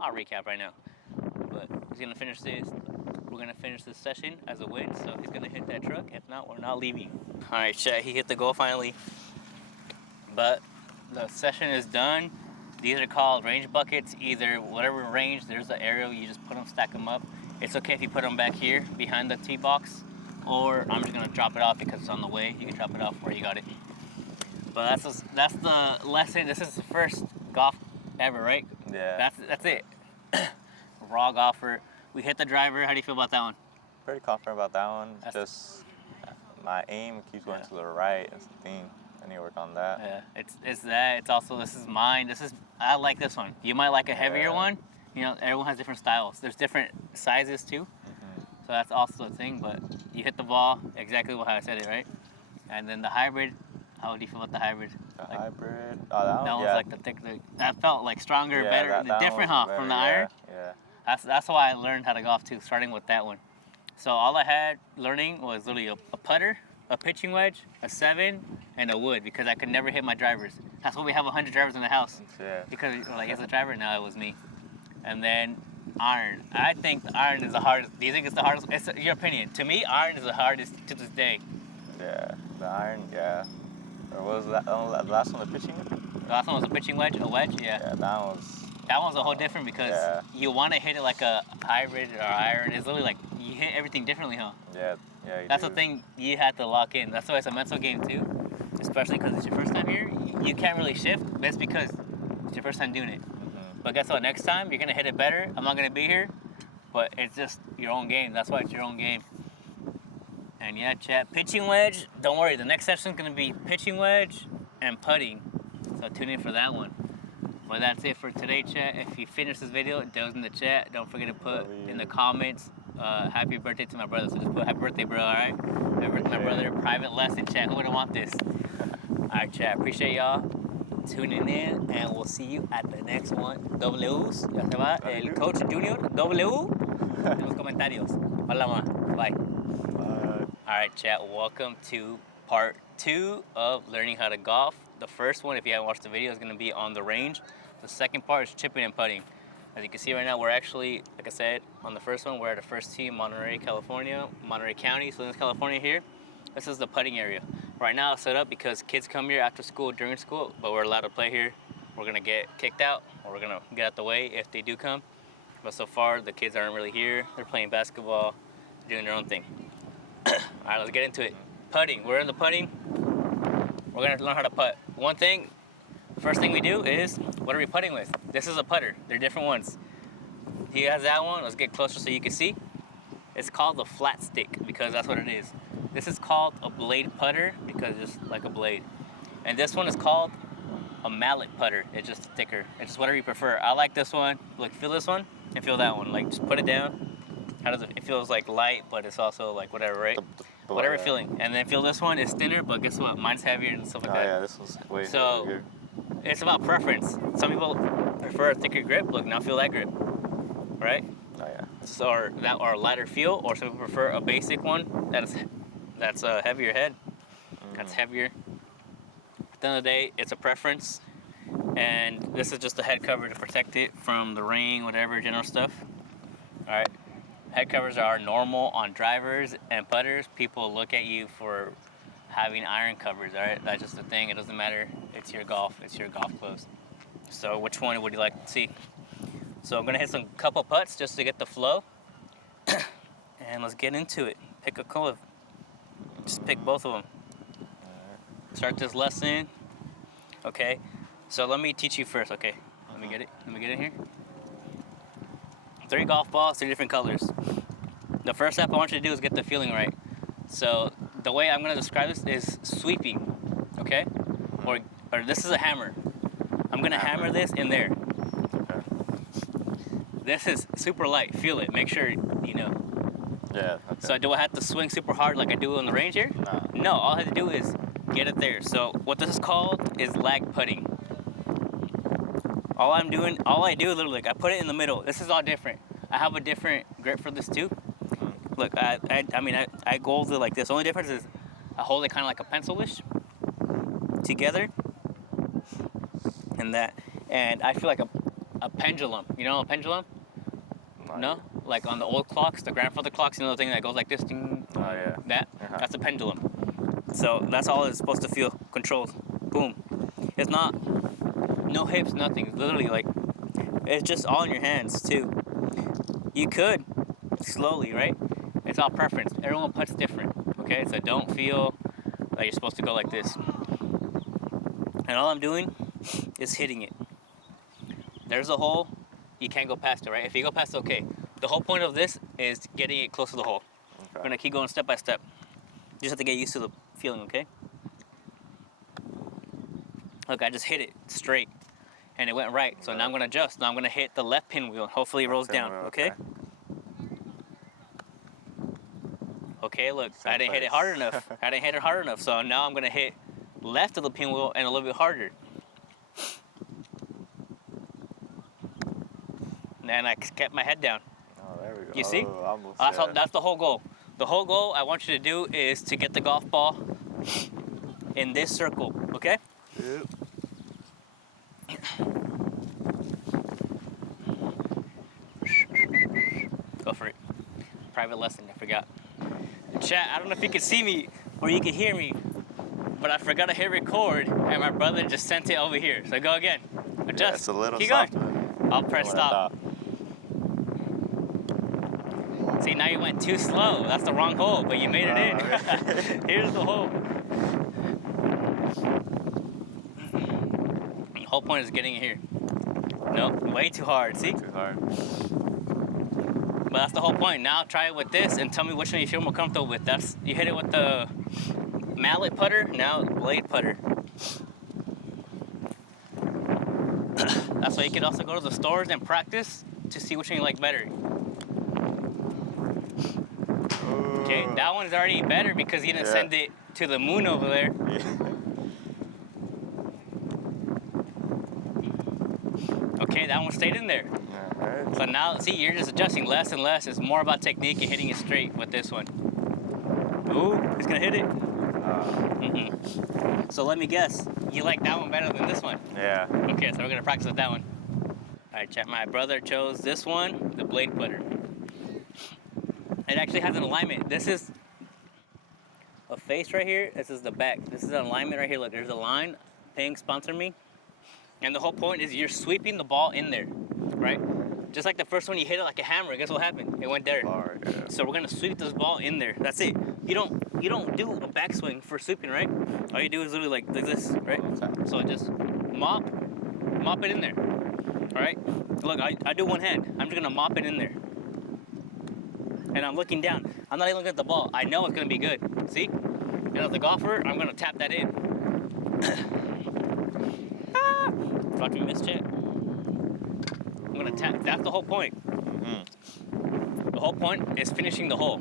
I'll recap right now. But he's gonna finish this. We're gonna finish this session as a win. So he's gonna hit that truck. If not, we're not leaving. All right, Chad, he hit the goal finally. But the session is done. These are called range buckets. Either whatever range, there's the aerial, you just put them, stack them up. It's okay if you put them back here behind the tee box, or I'm just gonna drop it off because it's on the way. You can drop it off where you got it. But that's the lesson. This is the first golf ever, right? Yeah. That's it. Raw golfer. We hit the driver. How do you feel about that one? Pretty confident about that one. That's- Just my aim keeps going Yeah. to the right. That's the thing. I need to work on that. Yeah, it's that. It's also, this is mine. I like this one. You might like a heavier Yeah. one. You know, everyone has different styles. There's different sizes too. So that's also a thing. But you hit the ball exactly how I said it, right? And then the hybrid. How do you feel about the hybrid? The Like, hybrid. Oh, that one. that one's Yeah. like the thick. That felt like stronger, Yeah, better, that different, one huh? was From the better, iron. Yeah. That's why I learned how to golf too, starting with that one. So all I had learning was literally a putter, a pitching wedge, a 7, and a wood, because I could never hit my drivers. That's why we have 100 drivers in the house. Yeah. Because we're like, it's a driver? No, it was me. And then iron. I think the iron is the hardest. Do you think it's the hardest? It's your opinion. To me, iron is the hardest to this day. Yeah. The iron. Yeah. Or what was that? Oh, the last one, the pitching. The last one was a pitching wedge, a wedge, yeah. Yeah. That was. That one's a whole different because Yeah. you want to hit it like a hybrid or iron. It's literally like you hit everything differently, huh? Yeah. Yeah. You That's do. the thing you have to lock in. That's why it's a mental game too, especially because it's your first time here. You can't really shift. But it's because it's your first time doing it. But guess what? Next time you're gonna hit it better. I'm not gonna be here. but it's just your own game. That's why it's your own game. And yeah, chat, pitching wedge, don't worry, the next session is going to be pitching wedge and putting. So tune in for that one. But that's it for today, chat. If you finish this video, those in the chat, don't forget to put in the comments, happy birthday to my brother. So just put happy birthday, bro, all right? Happy birthday to my brother, private lesson, chat. Who wouldn't want this? All right, chat, appreciate y'all tuning in, and we'll see you at the next one. W's, ya se va, el coach junior, W, en los comentarios. Hola, ma. Bye. All right, chat, welcome to part 2 of learning how to golf. The first one, if you haven't watched the video, is going to be on the range. The second part is chipping and putting. As you can see right now, we're actually, like I said, on the first one, we're at the first tee, Monterey, California, Monterey County, Southern California here. This is the putting area. Right now it's set up because kids come here after school, during school, but we're allowed to play here. We're going to get kicked out, or we're going to get out the way if they do come. But so far, the kids aren't really here. They're playing basketball, doing their own thing. All right, let's get into it. Putting. We're in the putting. We're going to learn how to putt. One thing, first thing we do is, what are we putting with? This is a putter. They're different ones. He has that one. Let's get closer so you can see. It's called the flat stick because that's what it is. This is called a blade putter because it's just like a blade. And this one is called a mallet putter. It's just thicker. It's just whatever you prefer. I like this one. Like, feel this one and feel that one. Like, just put it down. How does it? It feels like light, but it's also like whatever, right? Whatever you're feeling. And then feel this one is thinner, but guess what? Mine's heavier and stuff like that. Yeah, this one's way so heavier. It's about preference. Some people prefer a thicker grip. Look, now feel that grip, right? Oh yeah. So, or a lighter feel, or some people prefer a basic one that's a heavier head. That's heavier. At the end of the day, it's a preference, and this is just a head cover to protect it from the rain, whatever general stuff. All right. Head covers are normal on drivers and putters. People look at you for having iron covers, all right? That's just the thing. It doesn't matter. It's your golf. It's your golf clothes. So which one would you like to see? So I'm going to hit some couple putts just to get the flow. And let's get into it. Pick a club. Just pick both of them. Start this lesson. Okay. So let me teach you first, okay? Let me get it. Let me get in here. 3 golf balls, 3 different colors. The first step I want you to do is get the feeling right. So the way I'm going to describe this is sweeping, okay? Or this is a hammer. I'm going to hammer this in there. Okay. This is super light. Feel it. Make sure you know. Yeah. Okay. So do I have to swing super hard like I do on the range here? No, all I have to do is get it there. So what this is called is lag putting. All I do literally, like, I put it in the middle. This is all different. I have a different grip for this too. Look, I go over like this. The only difference is I hold it kind of like a pencil-ish together, and I feel like a pendulum. You know a pendulum? No? Like on the old clocks, the grandfather clocks, you know the thing that goes like this? Ding, Oh yeah. that? That's a pendulum. So that's all it's supposed to feel. Controlled. Boom. It's not, no hips, nothing. It's literally like, it's just all in your hands too. You could slowly, right? It's all preference. Everyone puts different, okay? So don't feel like you're supposed to go like this. And all I'm doing is hitting it. There's a hole. You can't go past it, right? If you go past it, okay. The whole point of this is getting it close to the hole. Okay. We're gonna keep going step by step. You just have to get used to the feeling, okay? Look, I just hit it straight, and it went right. So now I'm gonna adjust. Now I'm gonna hit the left pinwheel. Hopefully it rolls down, okay? Okay, look, I didn't hit it hard enough. I didn't hit it hard enough. So now I'm gonna hit left of the pinwheel and a little bit harder. And I kept my head down. Oh, there we go. You see? Almost, That's the whole goal. The whole goal I want you to do is to get the golf ball in this circle, okay? Yep. Go for it. Private lesson, I forgot. Chat, I don't know if you can see me or you can hear me, but I forgot to hit record and my brother just sent it over here. So go again. Adjust. Yeah, it's a little Keep soft. going. I'll press stop. See, now you went too slow. That's the wrong hole, but you made it in. Here's the hole. The whole point is getting it here. Nope, way too hard. See? Too hard. But that's the whole point. Now try it with this and tell me which one you feel more comfortable with. That's you hit it with the mallet putter, now blade putter. That's why you could also go to the stores and practice to see which one you like better. Okay, that one's already better because you didn't send it to the moon over there. Okay, that one stayed in there. Alright. So now, see, you're just adjusting less and less. It's more about technique and hitting it straight with this one. Ooh, he's gonna hit it. So let me guess, you like that one better than this one? Yeah. Okay, so we're gonna practice with that one. All right, chat, my brother chose this one, the blade putter. It actually has an alignment. This is a face right here. This is the back. This is an alignment right here. Look, there's a line. Ping sponsor me. And the whole point is you're sweeping the ball in there, right? Just like the first one, you hit it like a hammer. Guess what happened? It went there. Yeah. So we're gonna sweep this ball in there. That's it. You don't do a backswing for sweeping, right? All you do is literally like this, right? So just mop it in there. All right. Look, I do one hand. I'm just gonna mop it in there. And I'm looking down. I'm not even looking at the ball. I know it's gonna be good. See? And as a golfer, I'm gonna tap that in. Watch me miss, chat. I'm gonna tap. That's the whole point. The whole point is finishing the hole.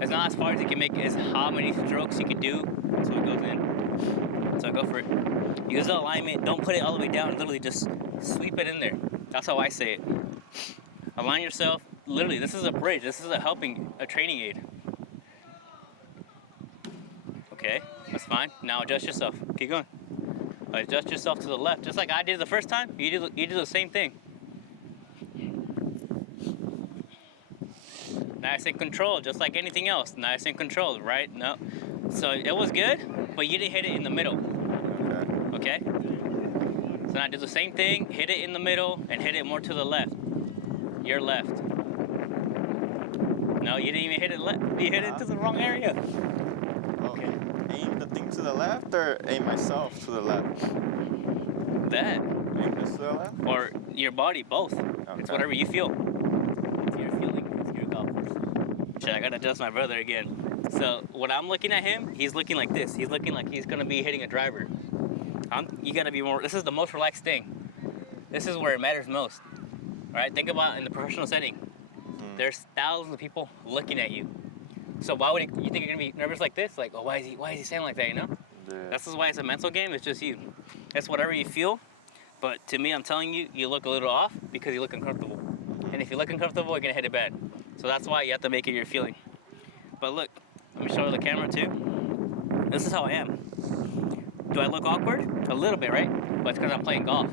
It's not as far as you can make it, it's how many strokes you can do so it goes in. So go for it. Use the alignment. Don't put it all the way down. Literally just sweep it in there. That's how I say it. Align yourself. Literally, this is a bridge. This is a training aid. Okay, that's fine. Now adjust yourself. Keep going. Adjust yourself to the left, just like I did the first time. You do the same thing. Nice and controlled, just like anything else. Nice and controlled, right? No. So it was good, but you didn't hit it in the middle. Okay? So now do the same thing, hit it in the middle, and hit it more to the left. Your left. No, you didn't even hit it left. You hit it to the wrong area. Okay. Aim the thing to the left or aim myself to the left? That. Aim this to the left? Or your body, both. Okay. It's whatever you feel. It's your feeling. It's your golf course. Shit, I gotta adjust my brother again. So when I'm looking at him, he's looking like this. He's looking like he's gonna be hitting a driver. You gotta be more. This is the most relaxed thing. This is where it matters most. All right. Think about in the professional setting. There's thousands of people looking at you. So why would you think you're gonna be nervous like this? Like, oh, why is he saying like that? You know? Yeah. That's why it's a mental game. It's just you. It's whatever you feel. But to me, I'm telling you, you look a little off because you look uncomfortable. And if you look uncomfortable, you're gonna hit it bad. So that's why you have to make it your feeling. But look, let me show you the camera too. This is how I am. Do I look awkward? A little bit, right? But it's because I'm playing golf.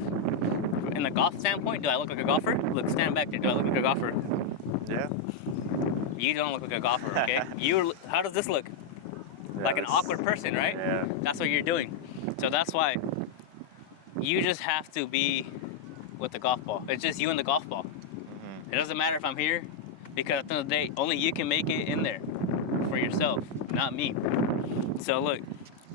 In the golf standpoint, do I look like a golfer? Look, stand back there. Do I look like a golfer? Yeah. You don't look like a golfer, okay? How does this look? Yeah, Like an awkward person, right? Yeah. That's what you're doing. So that's why you just have to be with the golf ball. It's just you and the golf ball. It doesn't matter if I'm here, because at the end of the day, only you can make it in there for yourself, not me. So look,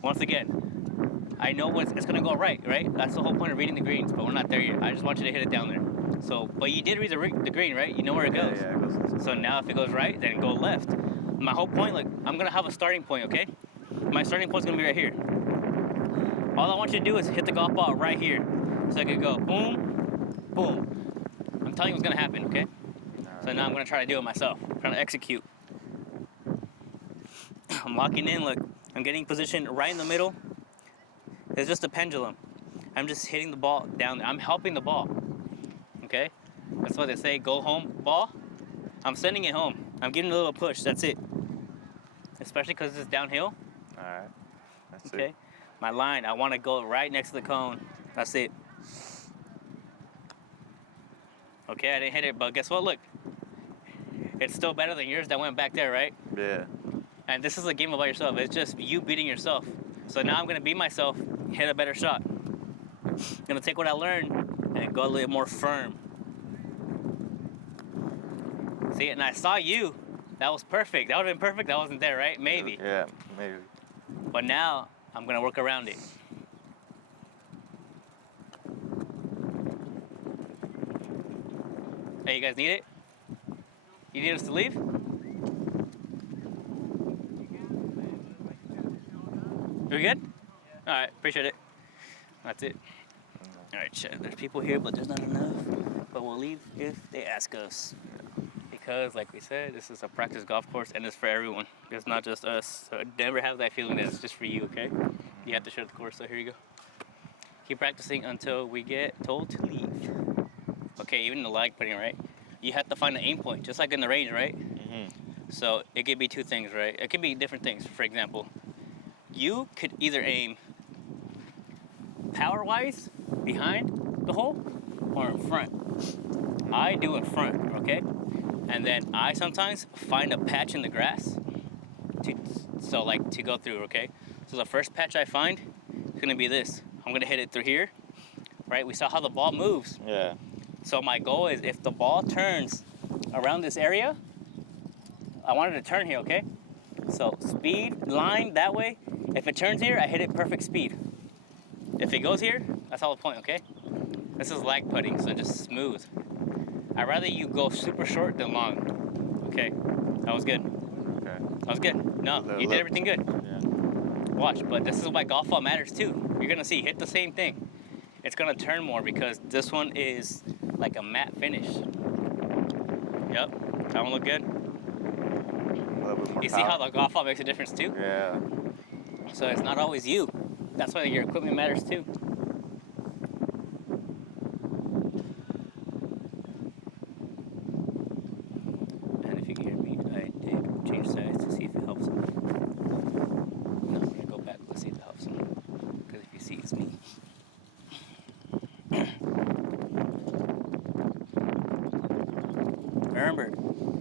once again, I know it's gonna go right? That's the whole point of reading the greens, but we're not there yet. I just want you to hit it down there. So, but you did read the green, right? You know where it goes. Yeah, it goes. So now if it goes right, then go left. My whole point, like, I'm gonna have a starting point, okay? My starting point's gonna be right here. All I want you to do is hit the golf ball right here. So I could go boom, boom. I'm telling you what's gonna happen, okay? So now I'm gonna try to do it myself. I'm trying to execute. I'm locking in, look. I'm getting positioned right in the middle. It's just a pendulum. I'm just hitting the ball down there. I'm helping the ball, okay? That's what they say, go home ball. I'm sending it home. I'm giving it a little push, that's it. Especially because it's downhill. All right. That's Okay. it. My line, I want to go right next to the cone. That's it. Okay, I didn't hit it, but guess what? Look. It's still better than yours that went back there, right? Yeah. And this is a game about yourself. It's just you beating yourself. So now I'm going to beat myself, hit a better shot. I'm going to take what I learned and go a little more firm. See, and I saw you. That was perfect. That would have been perfect. That wasn't there, right? Maybe. Yeah, maybe. But now I'm going to work around it. Hey, you guys need it? You need us to leave? We good? All right, appreciate it. That's it. All right, chat. There's people here, but there's not enough. But we'll leave if they ask us. Because, like we said, this is a practice golf course, and it's for everyone. It's not just us. So never have that feeling that it's just for you, okay? You have to share the course, so here you go. Keep practicing until we get told to leave. Okay, even the lag putting, right? You have to find an aim point, just like in the range, right? So it could be two things, right? It could be different things. For example, you could either aim power-wise behind the hole or in front. I do in front, okay? And then I sometimes find a patch in the grass to go through, okay? So the first patch I find is gonna be this. I'm gonna hit it through here, right? We saw how the ball moves. Yeah. So my goal is if the ball turns around this area, I want it to turn here, okay? So speed, line, that way. If it turns here, I hit it perfect speed. If it goes here, that's all the point, okay? This is lag putting, so just smooth. I'd rather you go super short than long. Okay, that was good. Okay. That was good. No, you did everything good. Yeah. Watch, but this is why golf ball matters too. You're gonna see, hit the same thing. It's gonna turn more because this one is like a matte finish. Yep, that one look good. A little bit more You see how the golf ball makes a difference too? Yeah. So it's not always you. That's why your equipment matters too. And if you can hear me, I did change sides to see if it helps him. No, I'm gonna go back. Let's see if it helps him. Because if you see, it's me. Remember,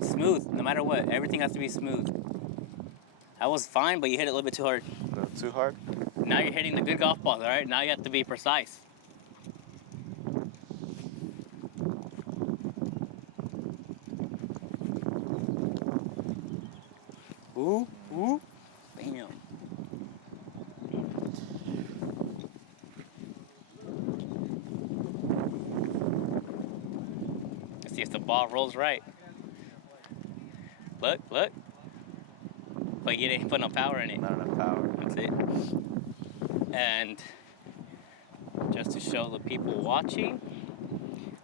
smooth, no matter what. Everything has to be smooth. That was fine, but you hit it a little bit too hard. A little too hard? Now you're hitting the good golf balls, all right? Now you have to be precise. Ooh, ooh, bam. Let's see if the ball rolls right. Look, look. But you didn't put no power in it. Not enough power. That's it. And just to show the people watching,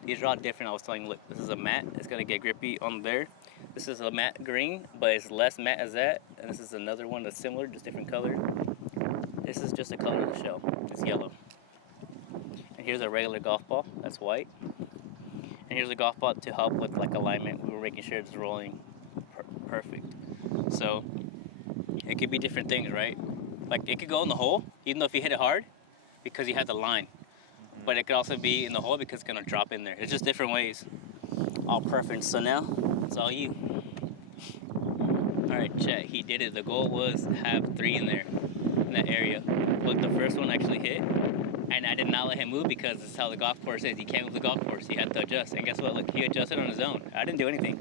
these are all different. I was telling you, look, this is a matte. It's gonna get grippy on there. This is a matte green, but it's less matte as that. And this is another one that's similar, just different color. This is just the color of the shell. It's yellow. And here's a regular golf ball. That's white. And here's a golf ball to help with like alignment. We were making sure it's rolling perfect. So it could be different things, right? Like it could go in the hole, even though if you hit it hard, because you had the line. But it could also be in the hole because it's gonna drop in there. It's just different ways. All perfect. So now it's all you. All right, chat. He did it. The goal was to have 3 in there, in that area. But the first one actually hit, and I did not let him move because this is how the golf course is. You can't move the golf course. You have to adjust. And guess what? Look, he adjusted on his own. I didn't do anything.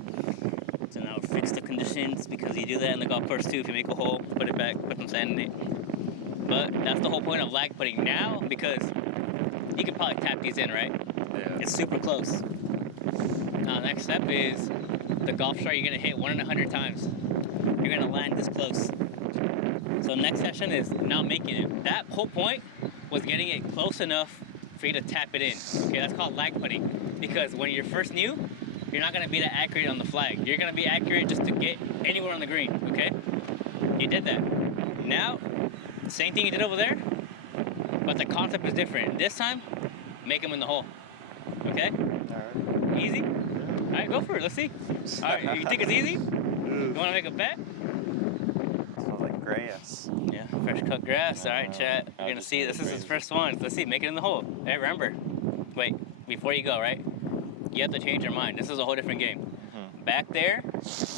So now fix the conditions because you do that in the golf course too. If you make a hole, put it back, put some sand in it. But that's the whole point of lag putting now because you can probably tap these in, right? Yeah. It's super close. Now the next step is the golf shot you're gonna hit 1 in 100 times. You're gonna land this close. So next session is now making it. That whole point was getting it close enough for you to tap it in. Okay, that's called lag putting. Because when you're first new, you're not gonna be that accurate on the flag. You're gonna be accurate just to get anywhere on the green, okay? You did that. Now, same thing you did over there, but the concept is different. This time, make them in the hole, okay? All right. Easy? All right, go for it, let's see. All right, you think it's easy? You wanna make a bet? Smells like grass. Yeah, fresh cut grass. All right, chat. You're gonna see, this is his first one. Let's see, make it in the hole. Hey, remember, wait, before you go, right? You have to change your mind. This is a whole different game. Back there,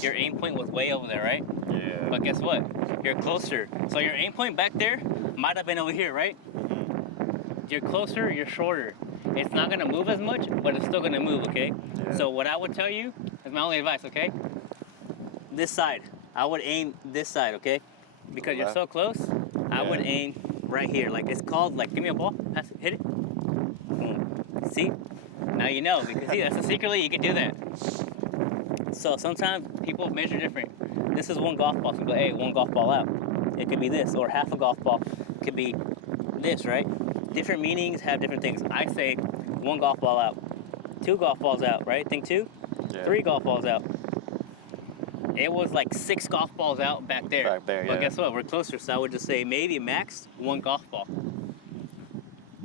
your aim point was way over there, right? Yeah. But guess what? You're closer. So your aim point back there might have been over here, right? You're closer, you're shorter. It's not gonna move as much, but it's still gonna move, okay? Yeah. So what I would tell you is my only advice, okay? This side. I would aim this side, okay? Because you're so close, I would aim right here. Like it's called, like, give me a ball, pass it, hit it. Boom. See? Now you know, because see, that's a secretly you can do that. So sometimes people measure different. This is one golf ball. So go, hey, one golf ball out. It could be this, or half a golf ball could be this, right? Different meanings have different things. I say one golf ball out, 2 golf balls out, right? Think 2, Yeah. 3 golf balls out. It was like 6 golf balls out back there. Back there, But yeah. guess what? We're closer, so I would just say maybe max 1 golf ball.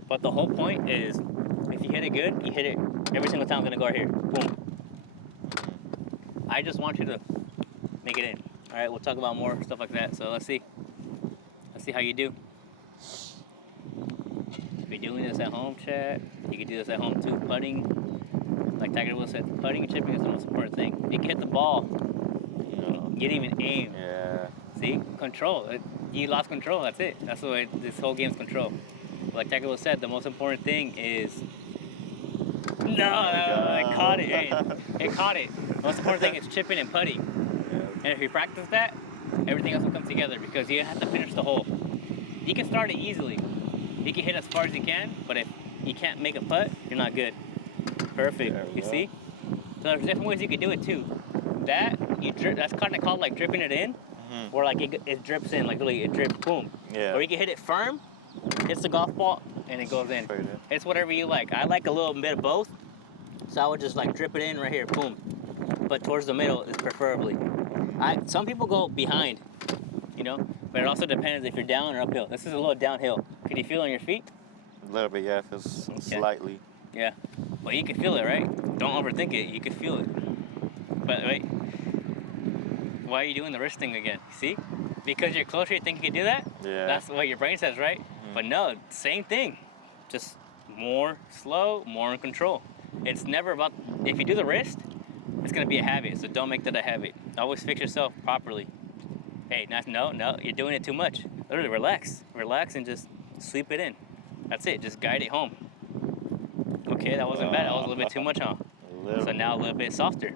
But the whole point is, if you hit it good, you hit it every single time. It's gonna go right here. Boom. I just want you to make it in. All right, we'll talk about more stuff like that. So let's see. Let's see how you do. If you're doing this at home, chat, you can do this at home too. Putting, like Tiger Woods said, putting and chipping is the most important thing. You can hit the ball, you didn't even aim. Yeah. See, control. You lost control. That's it. That's what this whole game's control. Like Tiger Woods said, the most important thing is. No, I caught it. Hey, it caught it. The most important thing is chipping and putting. Yeah. And if you practice that, everything else will come together because you have to finish the hole. You can start it easily. You can hit as far as you can, but if you can't make a putt, you're not good. Perfect. You see? So there's different ways you can do it too. That's kind of called like dripping it in, where like it drips in, like literally it drips, boom. Yeah. Or you can hit it firm, hits the golf ball, and it goes in. Straight in. It's whatever you like. I like a little bit of both, so I would just like drip it in right here, boom. But towards the middle is preferably. Some people go behind, you know, but it also depends if you're down or uphill. This is a little downhill. Can you feel it on your feet? A little bit, yeah, if it's slightly. Yeah, but you can feel it, right? Don't overthink it. You can feel it. But wait, why are you doing the wrist thing again? See? Because you're closer, you think you can do that? Yeah. That's what your brain says, right? But no, same thing. Just more slow, more in control. It's never about, if you do the wrist, it's gonna be a habit, so don't make that a habit. Always fix yourself properly. Hey, no, you're doing it too much. Literally, relax and just sweep it in. That's it, just guide it home. Okay, that wasn't bad, that was a little bit too much, huh? So now a little bit softer.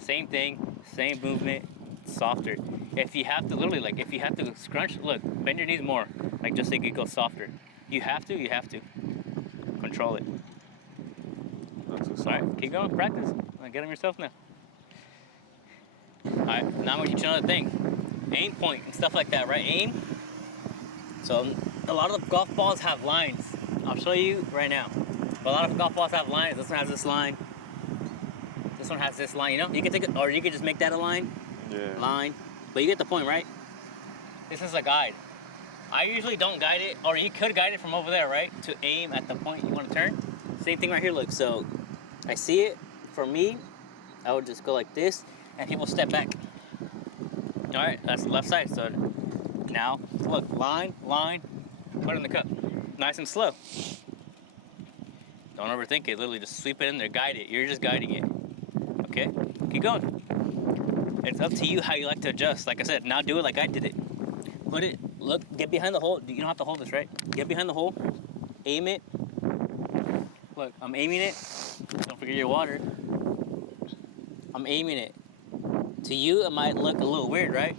Same thing, same movement, softer. If you have to, literally, like, if you have to scrunch, look, bend your knees more, like, just so you can go softer. You have to. Control it. All right, keep going, practice. Get them yourself now. All right, now I'm gonna teach you another thing. Aim point and stuff like that, right? Aim. So a lot of the golf balls have lines. I'll show you right now. But a lot of golf balls have lines. This one has this line. This one has this line, you know? You can take it, or you can just make that a line. Yeah. Line. But you get the point, right? This is a guide. I usually don't guide it, or you could guide it from over there, right? To aim at the point you want to turn. Same thing right here, look. So I see it. For me, I would just go like this, and people step back. All right, that's the left side. So now, look, line, put it in the cup. Nice and slow. Don't overthink it. Literally, just sweep it in there, guide it. You're just guiding it. Okay, keep going. It's up to you how you like to adjust. Like I said, now do it like I did it. Put it, look, get behind the hole. You don't have to hold this, right? Get behind the hole, aim it. Look, I'm aiming it. Don't forget your water. I'm aiming it. To you, it might look a little weird, right?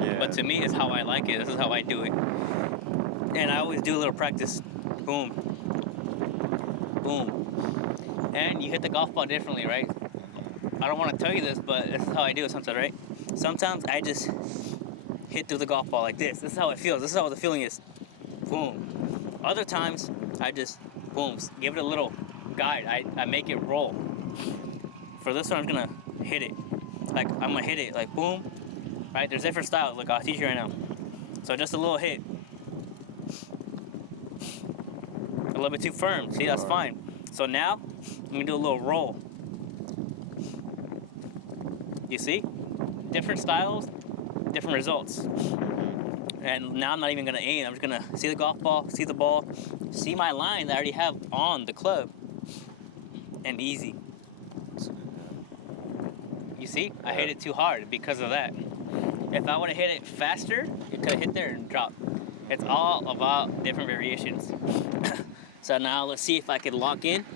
Yeah. But to me, it's how I like it. This is how I do it. And I always do a little practice. Boom. Boom. And you hit the golf ball differently, right? I don't want to tell you this, but this is how I do it sometimes, right? Sometimes I just hit through the golf ball like this. This is how it feels. This is how the feeling is. Boom. Other times, I just, boom, give it a little guide. I make it roll. For this one, I'm going to hit it. Like, I'm going to hit it like boom. Right? There's different styles. Look, I'll teach you right now. So just a little hit. A little bit too firm. See, that's fine. So now, I'm going to do a little roll. You see? Different styles, different results. And now I'm not even gonna aim. I'm just gonna see the golf ball, see the ball, see my line that I already have on the club, and easy. You see? I hit it too hard because of that. If I would have hit it faster, it could have hit there and dropped. It's all about different variations. So now let's see if I could lock in.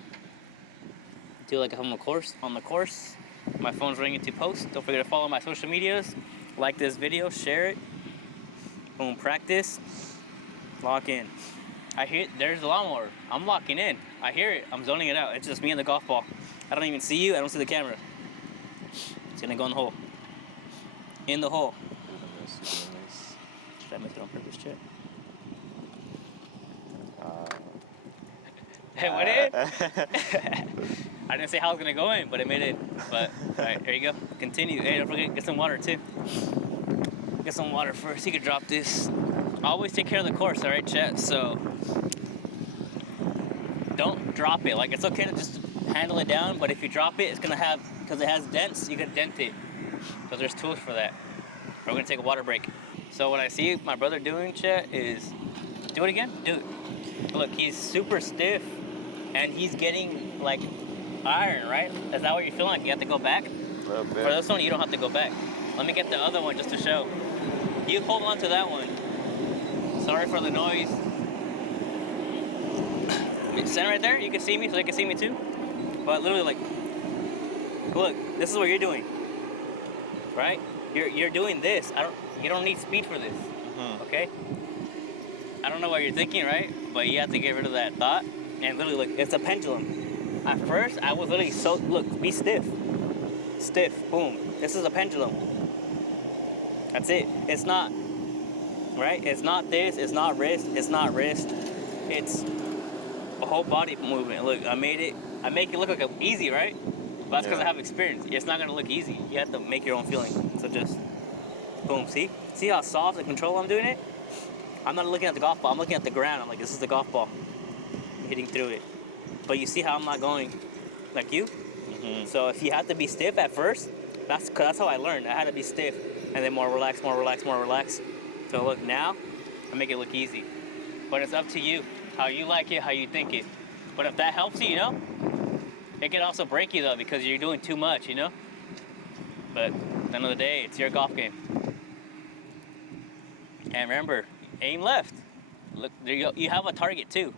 Do like on the course. My phone's ringing to post. Don't forget to follow my social medias. Like this video, share it. Boom, practice. Lock in. I hear there's the lawnmower. I'm locking in. I hear it. I'm zoning it out. It's just me and the golf ball. I don't even see you. I don't see the camera. gonna go in the hole. In the hole. Doing this. Should I make it on purpose, Chet? Hey, what in? I didn't say how I was gonna go in, but it made it. But all right, there you go. Continue. Hey, don't forget get some water too. Get some water first. You can drop this. Always take care of the course, all right, Chet. So don't drop it. Like it's okay to just handle it down, but if you drop it, it's gonna have because it has dents. You can dent it. So there's tools for that. We're gonna take a water break. So what I see my brother doing, Chet, is do it again. Do it. Look, he's super stiff, and he's getting like iron, right? Is that what you're feeling like? You have to go back? A little bit. For this one, you don't have to go back. Let me get the other one just to show. You hold on to that one. Sorry for the noise. Stand right there. You can see me, so they can see me too. But literally, like, look, this is what you're doing, right? You're doing this. You don't need speed for this. Okay? I don't know what you're thinking, right? But you have to get rid of that thought. And literally, look, it's a pendulum. At first, I was literally so, look, be stiff. Stiff, boom. This is a pendulum. That's it. It's not, right? It's not this, it's not wrist, it's not wrist. It's a whole body movement. Look, I make it look like easy, right? But that's because I have experience. It's not gonna look easy. You have to make your own feeling. So just, boom, see? See how soft and control I'm doing it? I'm not looking at the golf ball, I'm looking at the ground. I'm like, this is the golf ball. I'm hitting through it. But you see how I'm not going like you? So if you have to be stiff at first, that's how I learned. I had to be stiff and then more relaxed, more relaxed, more relaxed. So look, now I make it look easy. But it's up to you, how you like it, how you think it. But if that helps you, you know, it can also break you though because you're doing too much, you know? But at the end of the day, it's your golf game. And remember, aim left. Look, there you go. You have a target too.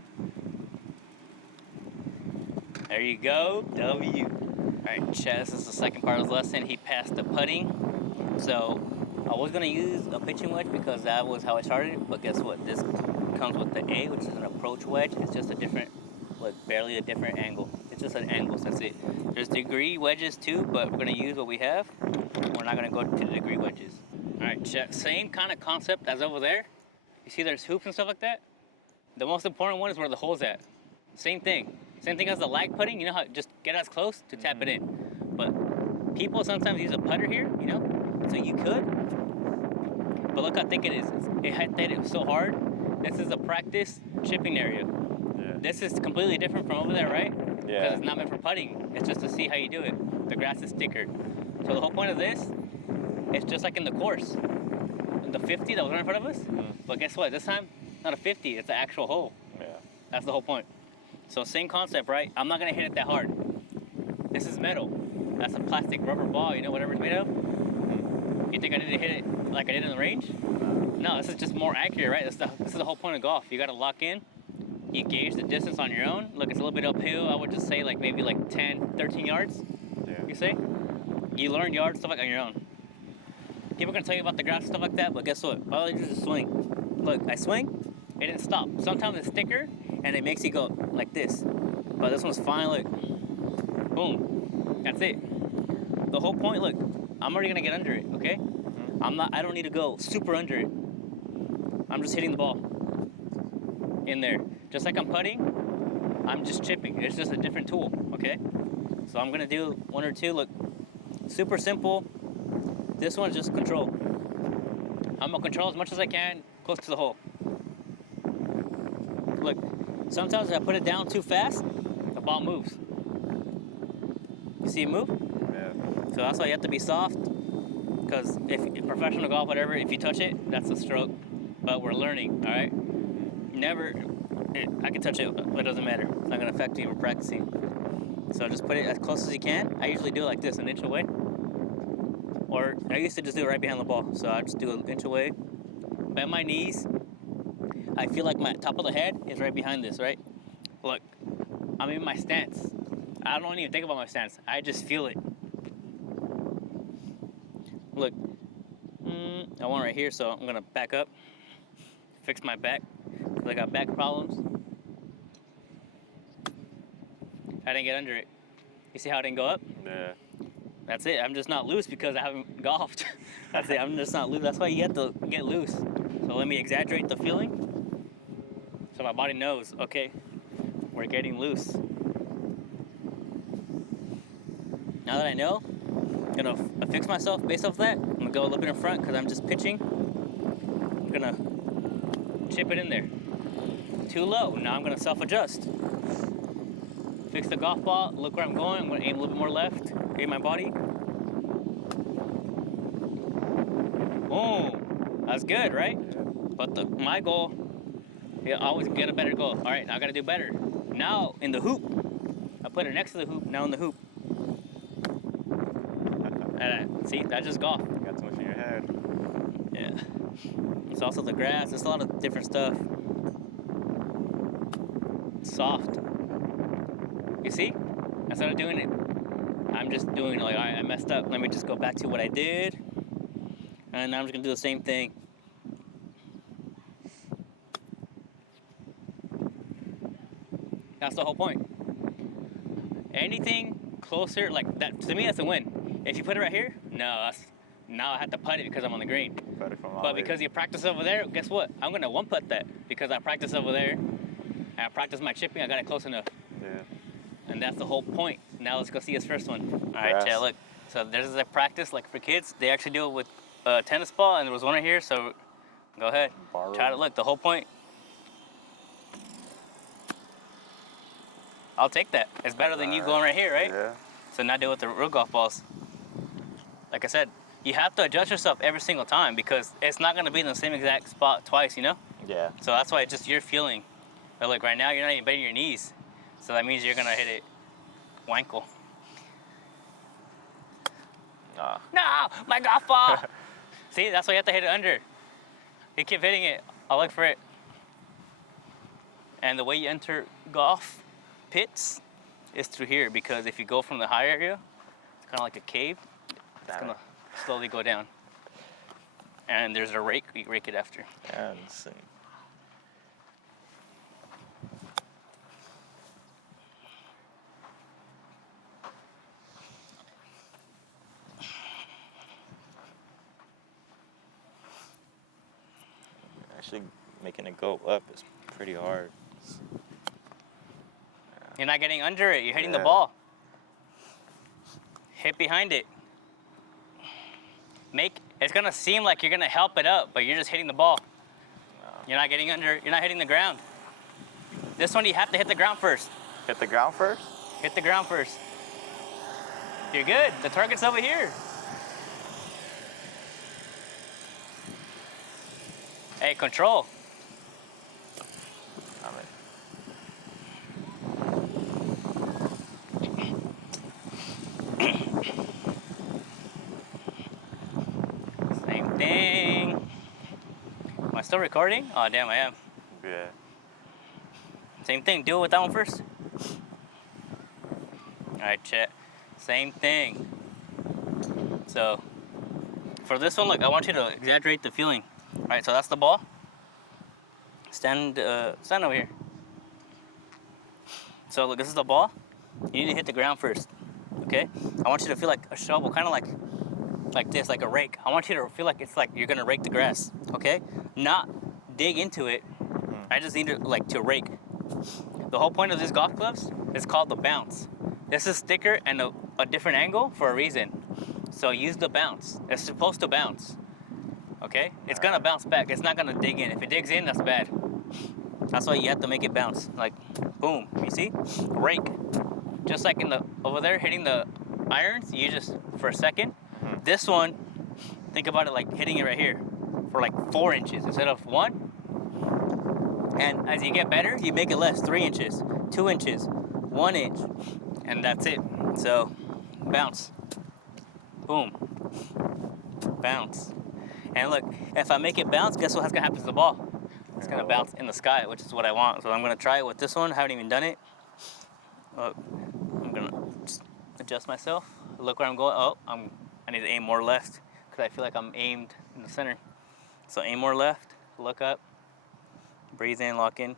There you go, W. All right, Chad, this is the second part of the lesson. He passed the putting. So I was gonna use a pitching wedge because that was how I started, but guess what? This comes with the A, which is an approach wedge. It's just a different, like barely a different angle. It's just an angle, so that's it. There's degree wedges too, but we're gonna use what we have. We're not gonna go to the degree wedges. All right, Chad, same kind of concept as over there. You see there's hoops and stuff like that? The most important one is where the hole's at. Same thing. Same thing as the lag putting, you know how just get as close to tap it in. But people sometimes use a putter here, you know, so you could. But look how thick it is. It hit it so hard. This is a practice chipping area. Yeah. This is completely different from over there, right? Yeah. Because it's not meant for putting. It's just to see how you do it. The grass is thicker. So the whole point of this, it's just like in the course. The 50 that was right in front of us. But guess what? This time, not a 50, it's an actual hole. Yeah. That's the whole point. So same concept, right? I'm not gonna hit it that hard. This is metal. That's a plastic rubber ball, you know, whatever it's made of. You think I need to hit it like I did in the range? No, this is just more accurate, right? This is the whole point of golf. You gotta lock in. You gauge the distance on your own. Look, it's a little bit uphill. I would just say like maybe like 10, 13 yards. Yeah. You say? You learn yards, stuff like on your own. People are gonna tell you about the grass and stuff like that, but guess what? All you do is just swing. Look, I swing, it didn't stop. Sometimes it's thicker and it makes you go like this. But this one's fine, look. Boom. That's it. The whole point, look, I'm already gonna get under it, okay? I don't need to go super under it. I'm just hitting the ball in there. Just like I'm putting, I'm just chipping. It's just a different tool, okay? So I'm gonna do one or two, look, super simple. This one's just control. I'm gonna control as much as I can, close to the hole. Look, sometimes if I put it down too fast, the ball moves. You see it move? Yeah. So that's why you have to be soft, because if professional golf, whatever, if you touch it, that's a stroke. But we're learning, all right? I can touch it, but it doesn't matter. It's not gonna affect me. We're practicing. So just put it as close as you can. I usually do it like this, an inch away. Or I used to just do it right behind the ball. So I just do an inch away. Bend my knees. I feel like my top of the head is right behind this, right? Look, I'm in my stance. I don't even think about my stance. I just feel it. Look, I want right here, so I'm gonna back up, fix my back, because I got back problems. I didn't get under it. You see how it didn't go up? Yeah. That's it. I'm just not loose because I haven't golfed. That's it. I'm just not loose. That's why you have to get loose. So let me exaggerate the feeling so my body knows, okay, we're getting loose. Now that I know, I'm gonna fix myself based off that. I'm gonna go a little bit in front because I'm just pitching. I'm gonna chip it in there. Too low. Now I'm gonna self-adjust. Fix the golf ball. Look where I'm going. I'm gonna aim a little bit more left. Aim my body. Boom. That's good, right? But my goal, always get a better goal. All right, now I gotta do better. Now in the hoop, I put it next to the hoop. Now in the hoop. See, that's just golf. You got too much in your head. Yeah. It's also the grass. It's a lot of different stuff. It's soft. You see? Instead of doing it, I'm just doing it like, all right, I messed up. Let me just go back to what I did. And now I'm just gonna do the same thing. That's the whole point. Anything closer, like that, to me, that's a win. If you put it right here, now I have to putt it because I'm on the green. Put it from But because you practice over there, guess what? I'm gonna one putt that because I practice over there. And I practice my chipping. I got it close enough. Yeah. And that's the whole point. Now let's go see his first one. All right, Grass. Chad, look. So there's a practice like for kids. They actually do it with a tennis ball, and there was one right here. So go ahead. Try to look. The whole point. I'll take that. It's better than you going right here, right? Yeah. So now do it with the real golf balls. Like I said, you have to adjust yourself every single time because it's not going to be in the same exact spot twice, you know? Yeah. So that's why it's just your feeling. But look, right now you're not even bending your knees. So that means you're going to hit it wankle. Nah. No, my golf ball. See, that's why you have to hit it under. You keep hitting it. I'll look for it. And the way you enter golf pits is through here because if you go from the higher area, it's kind of like a cave. It's going to slowly go down. And there's a rake. You rake it after. Yeah, insane. Actually, making it go up is pretty hard. You're not getting under it. You're hitting the Yeah. ball. Hit behind it. It's gonna seem like you're gonna help it up, but you're just hitting the ball. No. You're not getting under. You're not hitting the ground. This one you have to hit the ground first. Hit the ground first? Hit the ground first. You're good. The target's over here. Hey, control. I'm in. Same thing. Am I still recording? Oh, damn, I am. Yeah. Same thing. Do it with that one first. All right, chat. Same thing. So, for this one, look, I want you to exaggerate the feeling. All right, so that's the ball. Stand over here. So look, this is the ball. You need to hit the ground first, okay? I want you to feel like a shovel, kind of like this, like a rake. I want you to feel like it's like you're gonna rake the grass, okay? Not dig into it. I just need to rake. The whole point of these golf clubs is called the bounce. This is thicker and a different angle for a reason. So use the bounce. It's supposed to bounce, okay? It's gonna bounce back. It's not gonna dig in. If it digs in, that's bad. That's why you have to make it bounce. Like, boom. You see? Rake. Just like over there hitting the irons, you just for a second. This one, think about it like hitting it right here for like 4 inches instead of 1. And as you get better, you make it less. 3 inches, 2 inches, 1 inch, and that's it. So, bounce. Boom. Bounce. And look, if I make it bounce, guess what's gonna happen to the ball? It's gonna bounce in the sky, which is what I want. So I'm gonna try it with this one. I haven't even done it. Look, I'm gonna just adjust myself. Look where I'm going. Oh, I need to aim more left because I feel like I'm aimed in the center. So aim more left, look up, breathe in, lock in,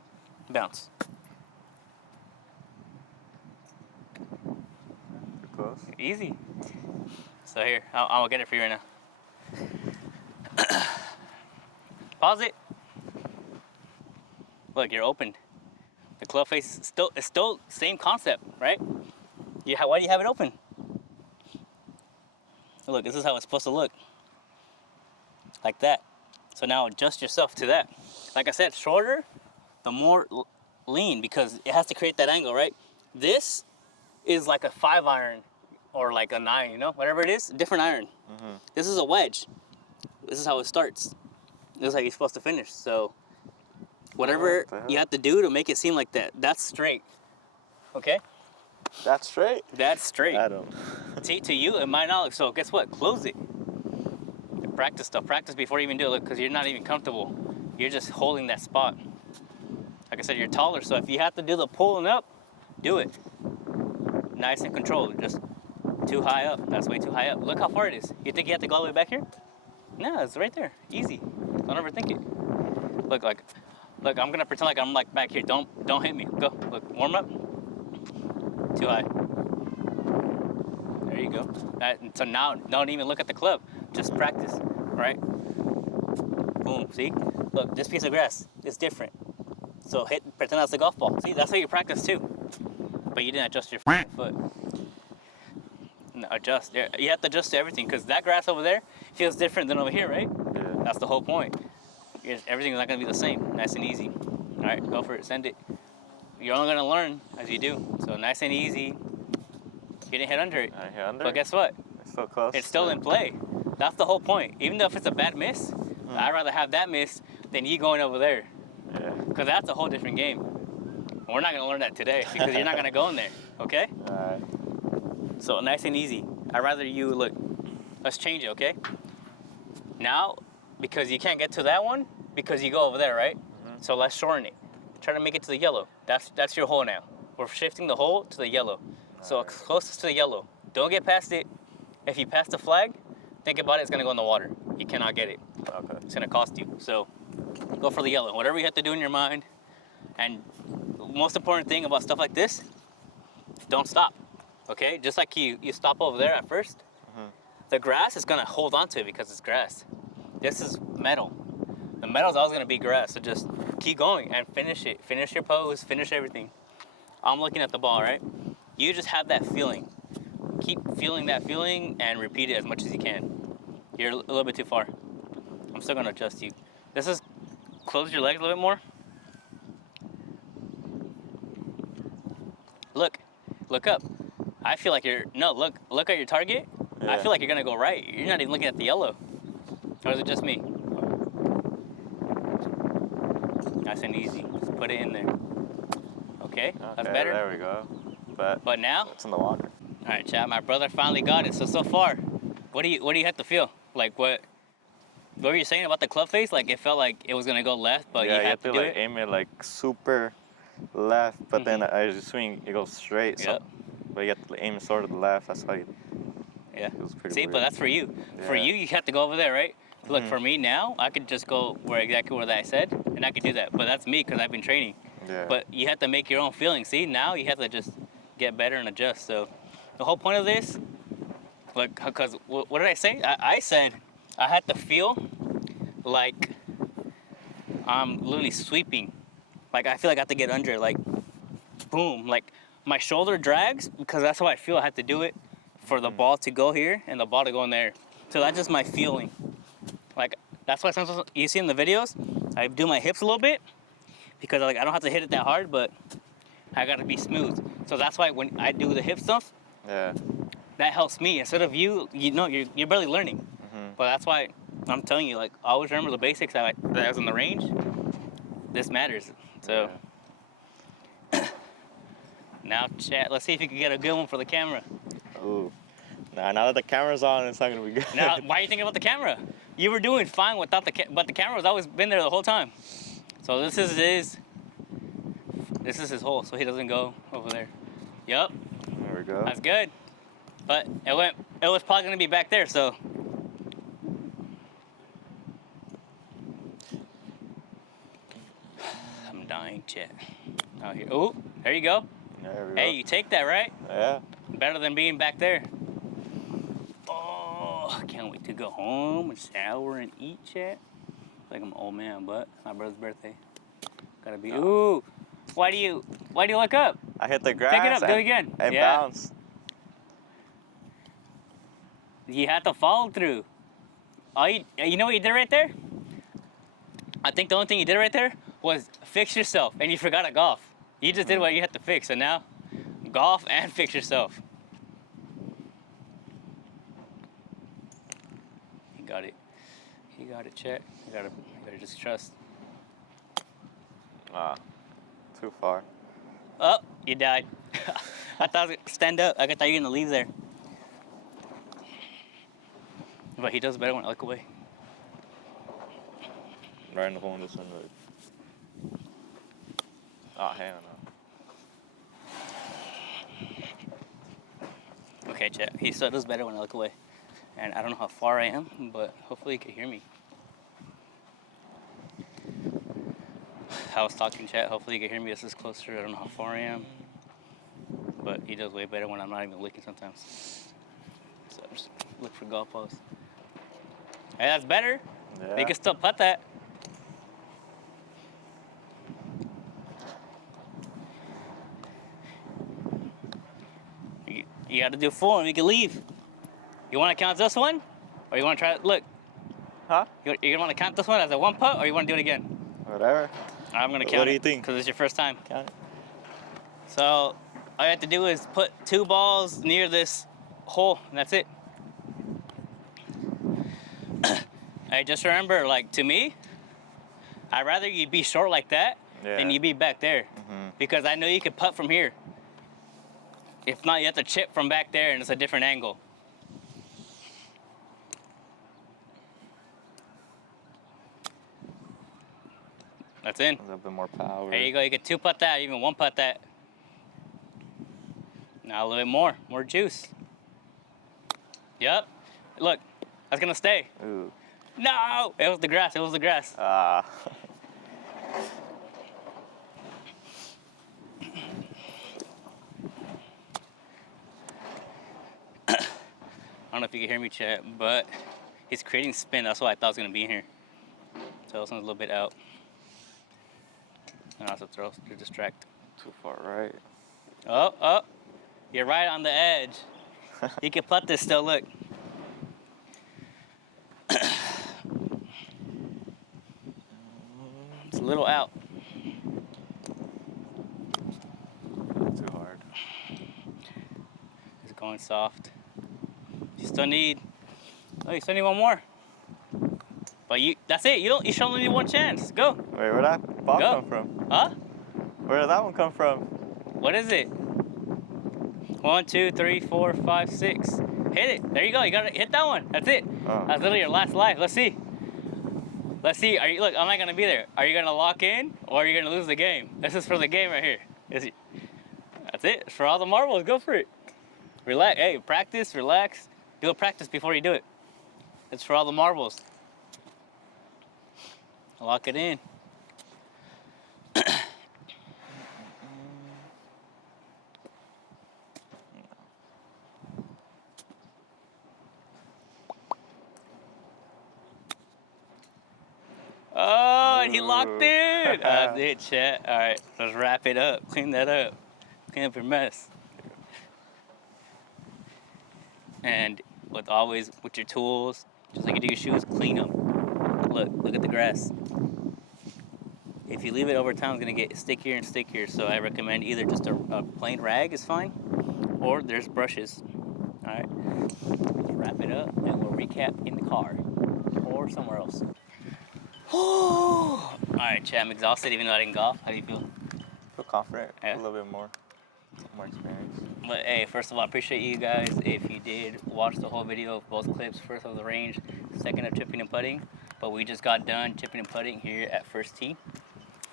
bounce. close. Easy. So here, I'll get it for you right now. Pause it. Look, you're open. The club face is still same concept, right? Why do you have it open? Look, this is how it's supposed to look. Like that. So now adjust yourself to that. Like I said, shorter, the more lean, because it has to create that angle, right? This is like a 5 iron or like a 9, you know, whatever it is, different iron. This is a wedge. This is how it starts. This is how you're supposed to finish. So whatever you have to do to make it seem like that, that's straight. Okay? That's straight? That's straight. I don't. See, to you, it might not look. So guess what? Close it. Practice stuff. Practice before you even do it, because you're not even comfortable. You're just holding that spot. Like I said, you're taller, so if you have to do the pulling up, do it. Nice and controlled. Just too high up. That's way too high up. Look how far it is. You think you have to go all the way back here? No, it's right there. Easy. Don't overthink it. Look, I'm gonna pretend like I'm like back here. Don't hit me. Go. Look, warm up. Too high. There you go. So now, don't even look at the club. Just practice, right? Boom. See? Look, this piece of grass is different. So pretend that's a golf ball. See, that's how you practice too. But you didn't adjust your foot. No, adjust. You have to adjust to everything, because that grass over there feels different than over here, right? Yeah. That's the whole point. Everything's not gonna be the same. Nice and easy. All right, go for it. Send it. You're only gonna learn as you do. So nice and easy. You didn't hit under it. I hit under. But guess what? It's still close. It's still in play. That's the whole point. Even though if it's a bad miss, I'd rather have that miss than you going over there. Yeah. Because that's a whole different game. We're not gonna learn that today, because you're not gonna go in there. Okay? Alright. So nice and easy. I'd rather you look. Let's change it, okay? Now, because you can't get to that one, because you go over there, right? So let's shorten it. Try to make it to the yellow. That's your hole now. We're shifting the hole to the yellow. So closest to the yellow. Don't get past it. If you pass the flag, think about it, it's gonna go in the water. You cannot get it. Okay. It's gonna cost you. So go for the yellow. Whatever you have to do in your mind. And the most important thing about stuff like this, don't stop. Okay? Just like you stop over there at first, the grass is gonna hold on to it because it's grass. This is metal. The metal's always gonna be grass, so just keep going and finish it. Finish your pose, finish everything. I'm looking at the ball, right? You just have that feeling. Keep feeling that feeling and repeat it as much as you can. You're a little bit too far. I'm still gonna adjust you. This is, close your legs a little bit more. Look up. I feel like look at your target. Yeah. I feel like you're gonna go right. You're not even looking at the yellow. Or is it just me? Nice and easy. Just put it in there. Okay, that's better. There we go. But now, it's in the water. all right, Chad. My brother finally got it. So far, what do you have to feel? Like what were you saying about the club face? Like it felt like it was gonna go left, but yeah, you had to do like it. aim it like super left, but then as you swing, it goes straight. So, Yep. but you have to aim sort of the left. That's how you. Yeah. It was pretty See, weird. but that's for you. For Yeah. you have to go over there, right? Look, for me now, I could just go exactly where I said, and I could do that. But that's me because I've been training. Yeah. But you have to make your own feeling. See, now you have to just get better and adjust. So the whole point of this, like, because what did I say? I said I had to feel like I'm literally sweeping. Like I feel like I have to get under it, like boom. Like my shoulder drags because that's how I feel. I have to do it for the ball to go here and the ball to go in there. So that's just my feeling. Like that's why sometimes you see in the videos, I do my hips a little bit because like I don't have to hit it that hard, but I gotta be smooth. So that's why when I do the hip stuff, Yeah. that helps me. Instead of you're barely learning. But that's why I'm telling you, like always remember the basics that I was in the range. This matters. So now chat. Let's see if you can get a good one for the camera. Ooh. Nah, now that the camera's on, it's not gonna be good. Now, why are you thinking about the camera? You were doing fine without but the camera has always been there the whole time. So this is his hole, so he doesn't go over there. Yep, There we go. that's good. But it was probably gonna be back there, so. I'm dying, chat. Out here. Oh, there you go. There we Hey, go. you take that, right? Yeah. Better than being back there. Oh, I can't wait to go home and shower and eat, chat. Like I'm an old man, but my brother's birthday. Gotta be. Ooh, why do you look up? I hit the grass. Pick it up. Do it again. And Yeah. bounce. You have to follow through. You know what you did right there? I think the only thing you did right there was fix yourself, and you forgot to golf. You just did what you had to fix, so now golf and fix yourself. You got it. You got it, chat. You gotta just trust. Too far. Oh, you died. I thought I was gonna stand up. I thought you were gonna leave there. But he does better when I look away. Right in the hole in the sunlight. Oh, hell no. Okay, chat. He still does better when I look away. And I don't know how far I am, but hopefully he can hear me. I was talking, chat. Hopefully you can hear me. This is closer. I don't know how far I am. But he does way better when I'm not even looking sometimes. So just look for golf balls. Hey, that's better. Yeah. You can still putt that. You got to do 4 and we can leave. You want to count this one? Or you want to try it? Look. Huh? You gonna want to count this one as a 1 putt, or you want to do it again? Whatever. I'm gonna count it. What do you think? Because it's your first time. Count it. So all you have to do is put 2 balls near this hole, and that's it. Hey, just remember, like, to me, I'd rather you be short like that than you be back there. Because I know you can putt from here. If not, you have to chip from back there, and it's a different angle. That's in. A little bit more power. There you go. You can 2 putt that, even 1 putt that. Now a little bit more juice. Yep. Look, that's gonna stay. Ooh. No, it was the grass. It was the grass. I don't know if you can hear me, chat, but he's creating spin. That's why I thought it was gonna be in here. So this one's a little bit out. And also throw to distract. Too far right. Oh, you're right on the edge. You can putt this still. Look. It's a little out. Too hard. It's going soft. You still need. Oh, you still need 1 more. But that's it. You should only need 1 chance. Go. Wait, where'd that ball come from? Huh? Where did that one come from? What is it? 1, 2, 3, 4, 5, 6. Hit it. There you go. You gotta hit that one. That's it. Oh. That's literally your last life. Let's see. Let's see. Look, I'm not gonna be there. Are you gonna lock in or are you gonna lose the game? This is for the game right here. That's it. It's for all the marbles. Go for it. Relax. Hey, practice. Relax. Do a practice before you do it. It's for all the marbles. Lock it in. Oh, and he locked in. That's it, chat. All right, let's wrap it up. Clean that up. Clean up your mess. And with your tools, just like you do your shoes, clean them. Look at the grass. If you leave it over time, it's gonna get stickier and stickier. So I recommend either just a plain rag is fine, or there's brushes. All right, let's wrap it up, and we'll recap in the car or somewhere else. All right, chat. I'm exhausted, even though I didn't golf. How do you feel? Feel confident. Yeah. A little bit more experience. But hey, first of all, I appreciate you guys if you did watch the whole video of both clips. First of the range, second of chipping and putting. But we just got done chipping and putting here at First Tee.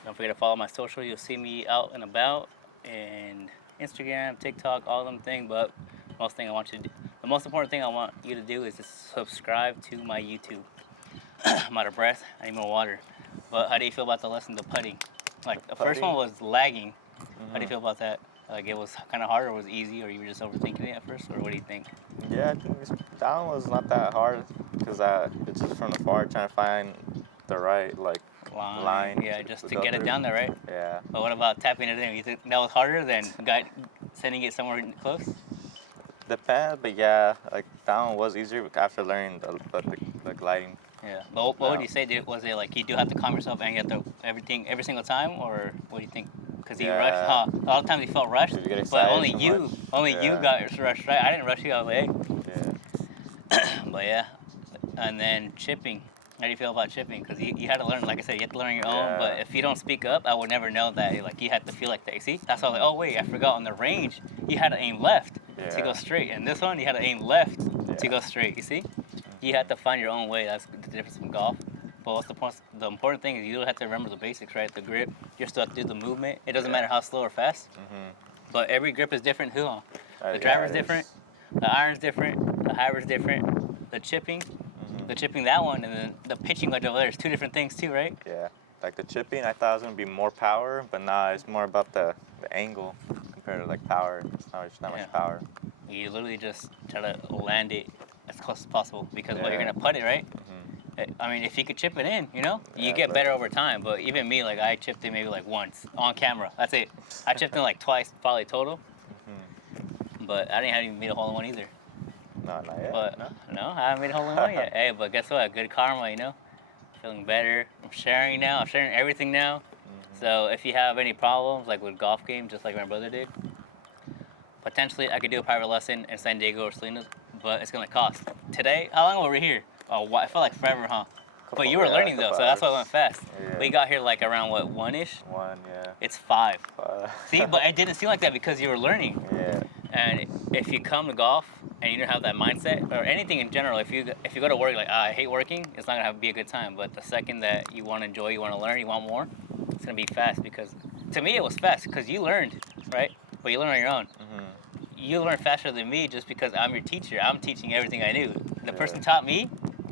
Don't forget to follow my social. You'll see me out and about, and Instagram, TikTok, all them things. But the most important thing I want you to do is to subscribe to my YouTube. I'm out of breath. I need more water. But how do you feel about the lesson of putting? Like the first one was lagging. How do you feel about that? Like it was kind of hard, or was it easy, or you were just overthinking it at first, or what do you think? Yeah, I think that one was not that hard because it's just from afar trying to find the right line. Yeah, just to go get it through. down there, right? Yeah. But what about tapping it in? You think that was harder than sending it somewhere close? Depends, but yeah, like that one was easier after learning the gliding. Yeah. But what would you say? Was it like you do have to calm yourself and you have to everything every single time, or what do you think? Because you rushed, huh? A lot of times you felt rushed, Did you get but excited only too you, much? only you Yeah. got rushed, right? I didn't rush you. I was like, Yeah. hey. But yeah, and then chipping. How do you feel about chipping? Because you had to learn, like I said, you have to learn your own. But Yeah. if you don't speak up, I would never know that. Like you had to feel like that. You see? That's why I was like, oh wait, I forgot. On the range, you had to aim left to go Yeah. straight, and this one you had to aim left to Yeah. go straight. You see? You had to find your own way. That's the difference from golf. But what's the point? The important thing is you don't have to remember the basics, right? The grip. You still have to do the movement. It doesn't Yeah. matter how slow or fast. Mhm. But every grip is different. The Yeah, driver's it different. is. The iron's different. The hybrids different. The chipping. Mhm. The chipping that one, and then the pitching wedge over there is two different things too, right? Yeah. Like the chipping, I thought it was gonna be more power, but nah, it's more about the angle compared to like power. It's not Yeah. much power. You literally just try to land it as close as possible because what you're Yeah. gonna putt it, right? Mhm. I mean, if you could chip it in, you Yeah, get but- better over time. But even me, like I chipped it maybe like once on camera. That's it. I chipped in like twice, probably total. Mhm. But I didn't even meet a hole in one either. No, not yet. But No. no, I haven't made a hole in one yet. Hey, but guess what? Good karma, Feeling better. I'm sharing now. I'm sharing everything now. Mhm. So if you have any problems, like with golf game, just like my brother did, potentially I could do a private lesson in San Diego or Salinas, but it's gonna cost. Today, how long were we here? Oh, I felt like forever, huh? But you were learning though, so that's why I went fast. Yeah. We got here like around what, 1-ish? One, yeah. It's 5. 5. See, but it didn't seem like that because you were learning. Yeah. And if you come to golf and you don't have that mindset, or anything in general, if you go to work like, I hate working, it's not gonna be a good time. But the second that you want to enjoy, you want to learn, you want more, it's gonna be fast. Because to me, it was fast because you learned, right? But you learned on your own. Mhm. You learn faster than me just because I'm your teacher. I'm teaching everything I knew. The Yeah. person taught me,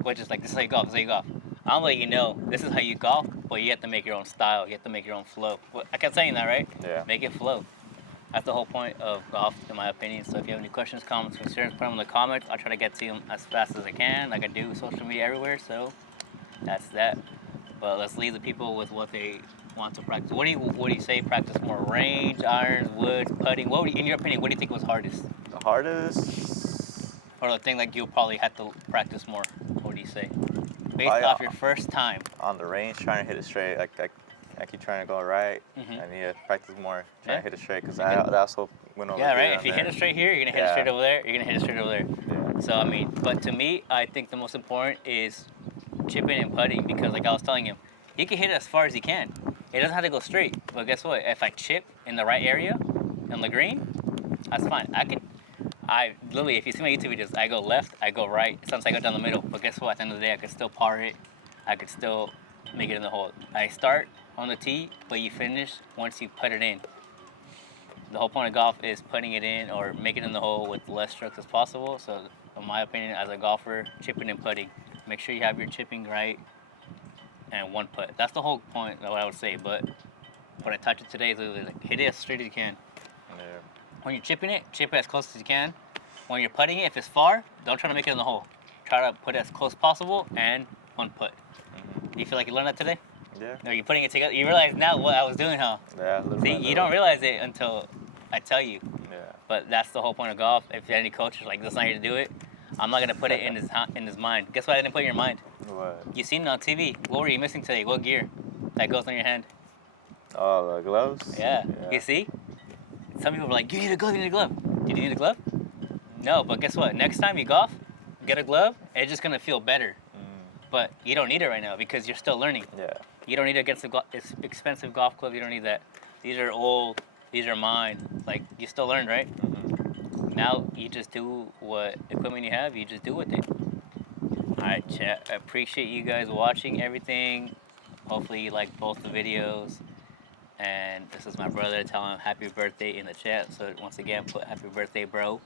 which is like, this is how you golf, this is how you golf. I'm letting you know, this is how you golf, but you have to make your own style. You have to make your own flow. I kept saying that, right? Yeah. Make it flow. That's the whole point of golf, in my opinion. So if you have any questions, comments, concerns, put them in the comments. I'll try to get to them as fast as I can, like I do with social media everywhere. So that's that. But let's leave the people with what they want to practice. What do you say? Practice more range, irons, woods, putting. In your opinion, what do you think was hardest? The hardest. Or the thing like you'll probably have to practice more. What do you say? Based Probably off your first time. On the range, trying to hit it straight. I keep trying to go right. Mhm. I need to practice more trying Yeah. to hit it straight because I also went over Yeah, here right. on If you there. hit it straight here, you're gonna hit it Yeah. straight over there. You're gonna hit it straight over there. Yeah. So I mean, but to me, I think the most important is chipping and putting because, like I was telling him, he can hit it as far as he can. It doesn't have to go straight. But guess what? If I chip in the right area, on the green, that's fine. I literally, if you see my YouTube videos, I go left, I go right. Sometimes I go down the middle. But guess what? At the end of the day, I could still par it. I could still make it in the hole. I start on the tee, but you finish once you put it in. The whole point of golf is putting it in or making it in the hole with less strokes as possible. So, in my opinion, as a golfer, chipping and putting, make sure you have your chipping right and one putt. That's the whole point of what I would say. But what I taught you today is literally like, hit it as straight as you can. Yeah. When you're chipping it, chip it as close as you can. When you're putting it, if it's far, don't try to make it in the hole. Try to put it as close as possible and one putt. Mhm. Do you feel like you learned that today? Yeah. No, you're putting it together. You realize now what I was doing, huh? Yeah. Little by See, little. you don't realize it until I tell you. Yeah. But that's the whole point of golf. If you have any coaches like, that's not here to do it, I'm not gonna put it in his mind. Guess what? I didn't put in your mind. What? You seen it on TV. What were you missing today? What gear that goes on your hand? Oh, the gloves. Yeah. You see? Some people are like, you need a glove. You need a glove. Did you need a glove? No. But guess what? Next time you golf, get a glove. It's just gonna feel better. But you don't need it right now because you're still learning. Yeah. You don't need to get some expensive golf clubs. You don't need that. These are old. These are mine. Like, you still learned, right? Mhm. Now you just do what equipment you have. You just do with it. All right, chat. I appreciate you guys watching everything. Hopefully you like both the videos. And this is my brother. Tell him happy birthday in the chat. So once again, put happy birthday, bro.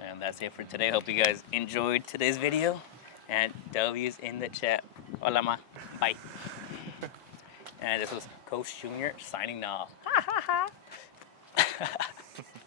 And that's it for today. Hope you guys enjoyed today's video. And W's in the chat. Hola, ma. Bye. And this was Coach Junior signing off.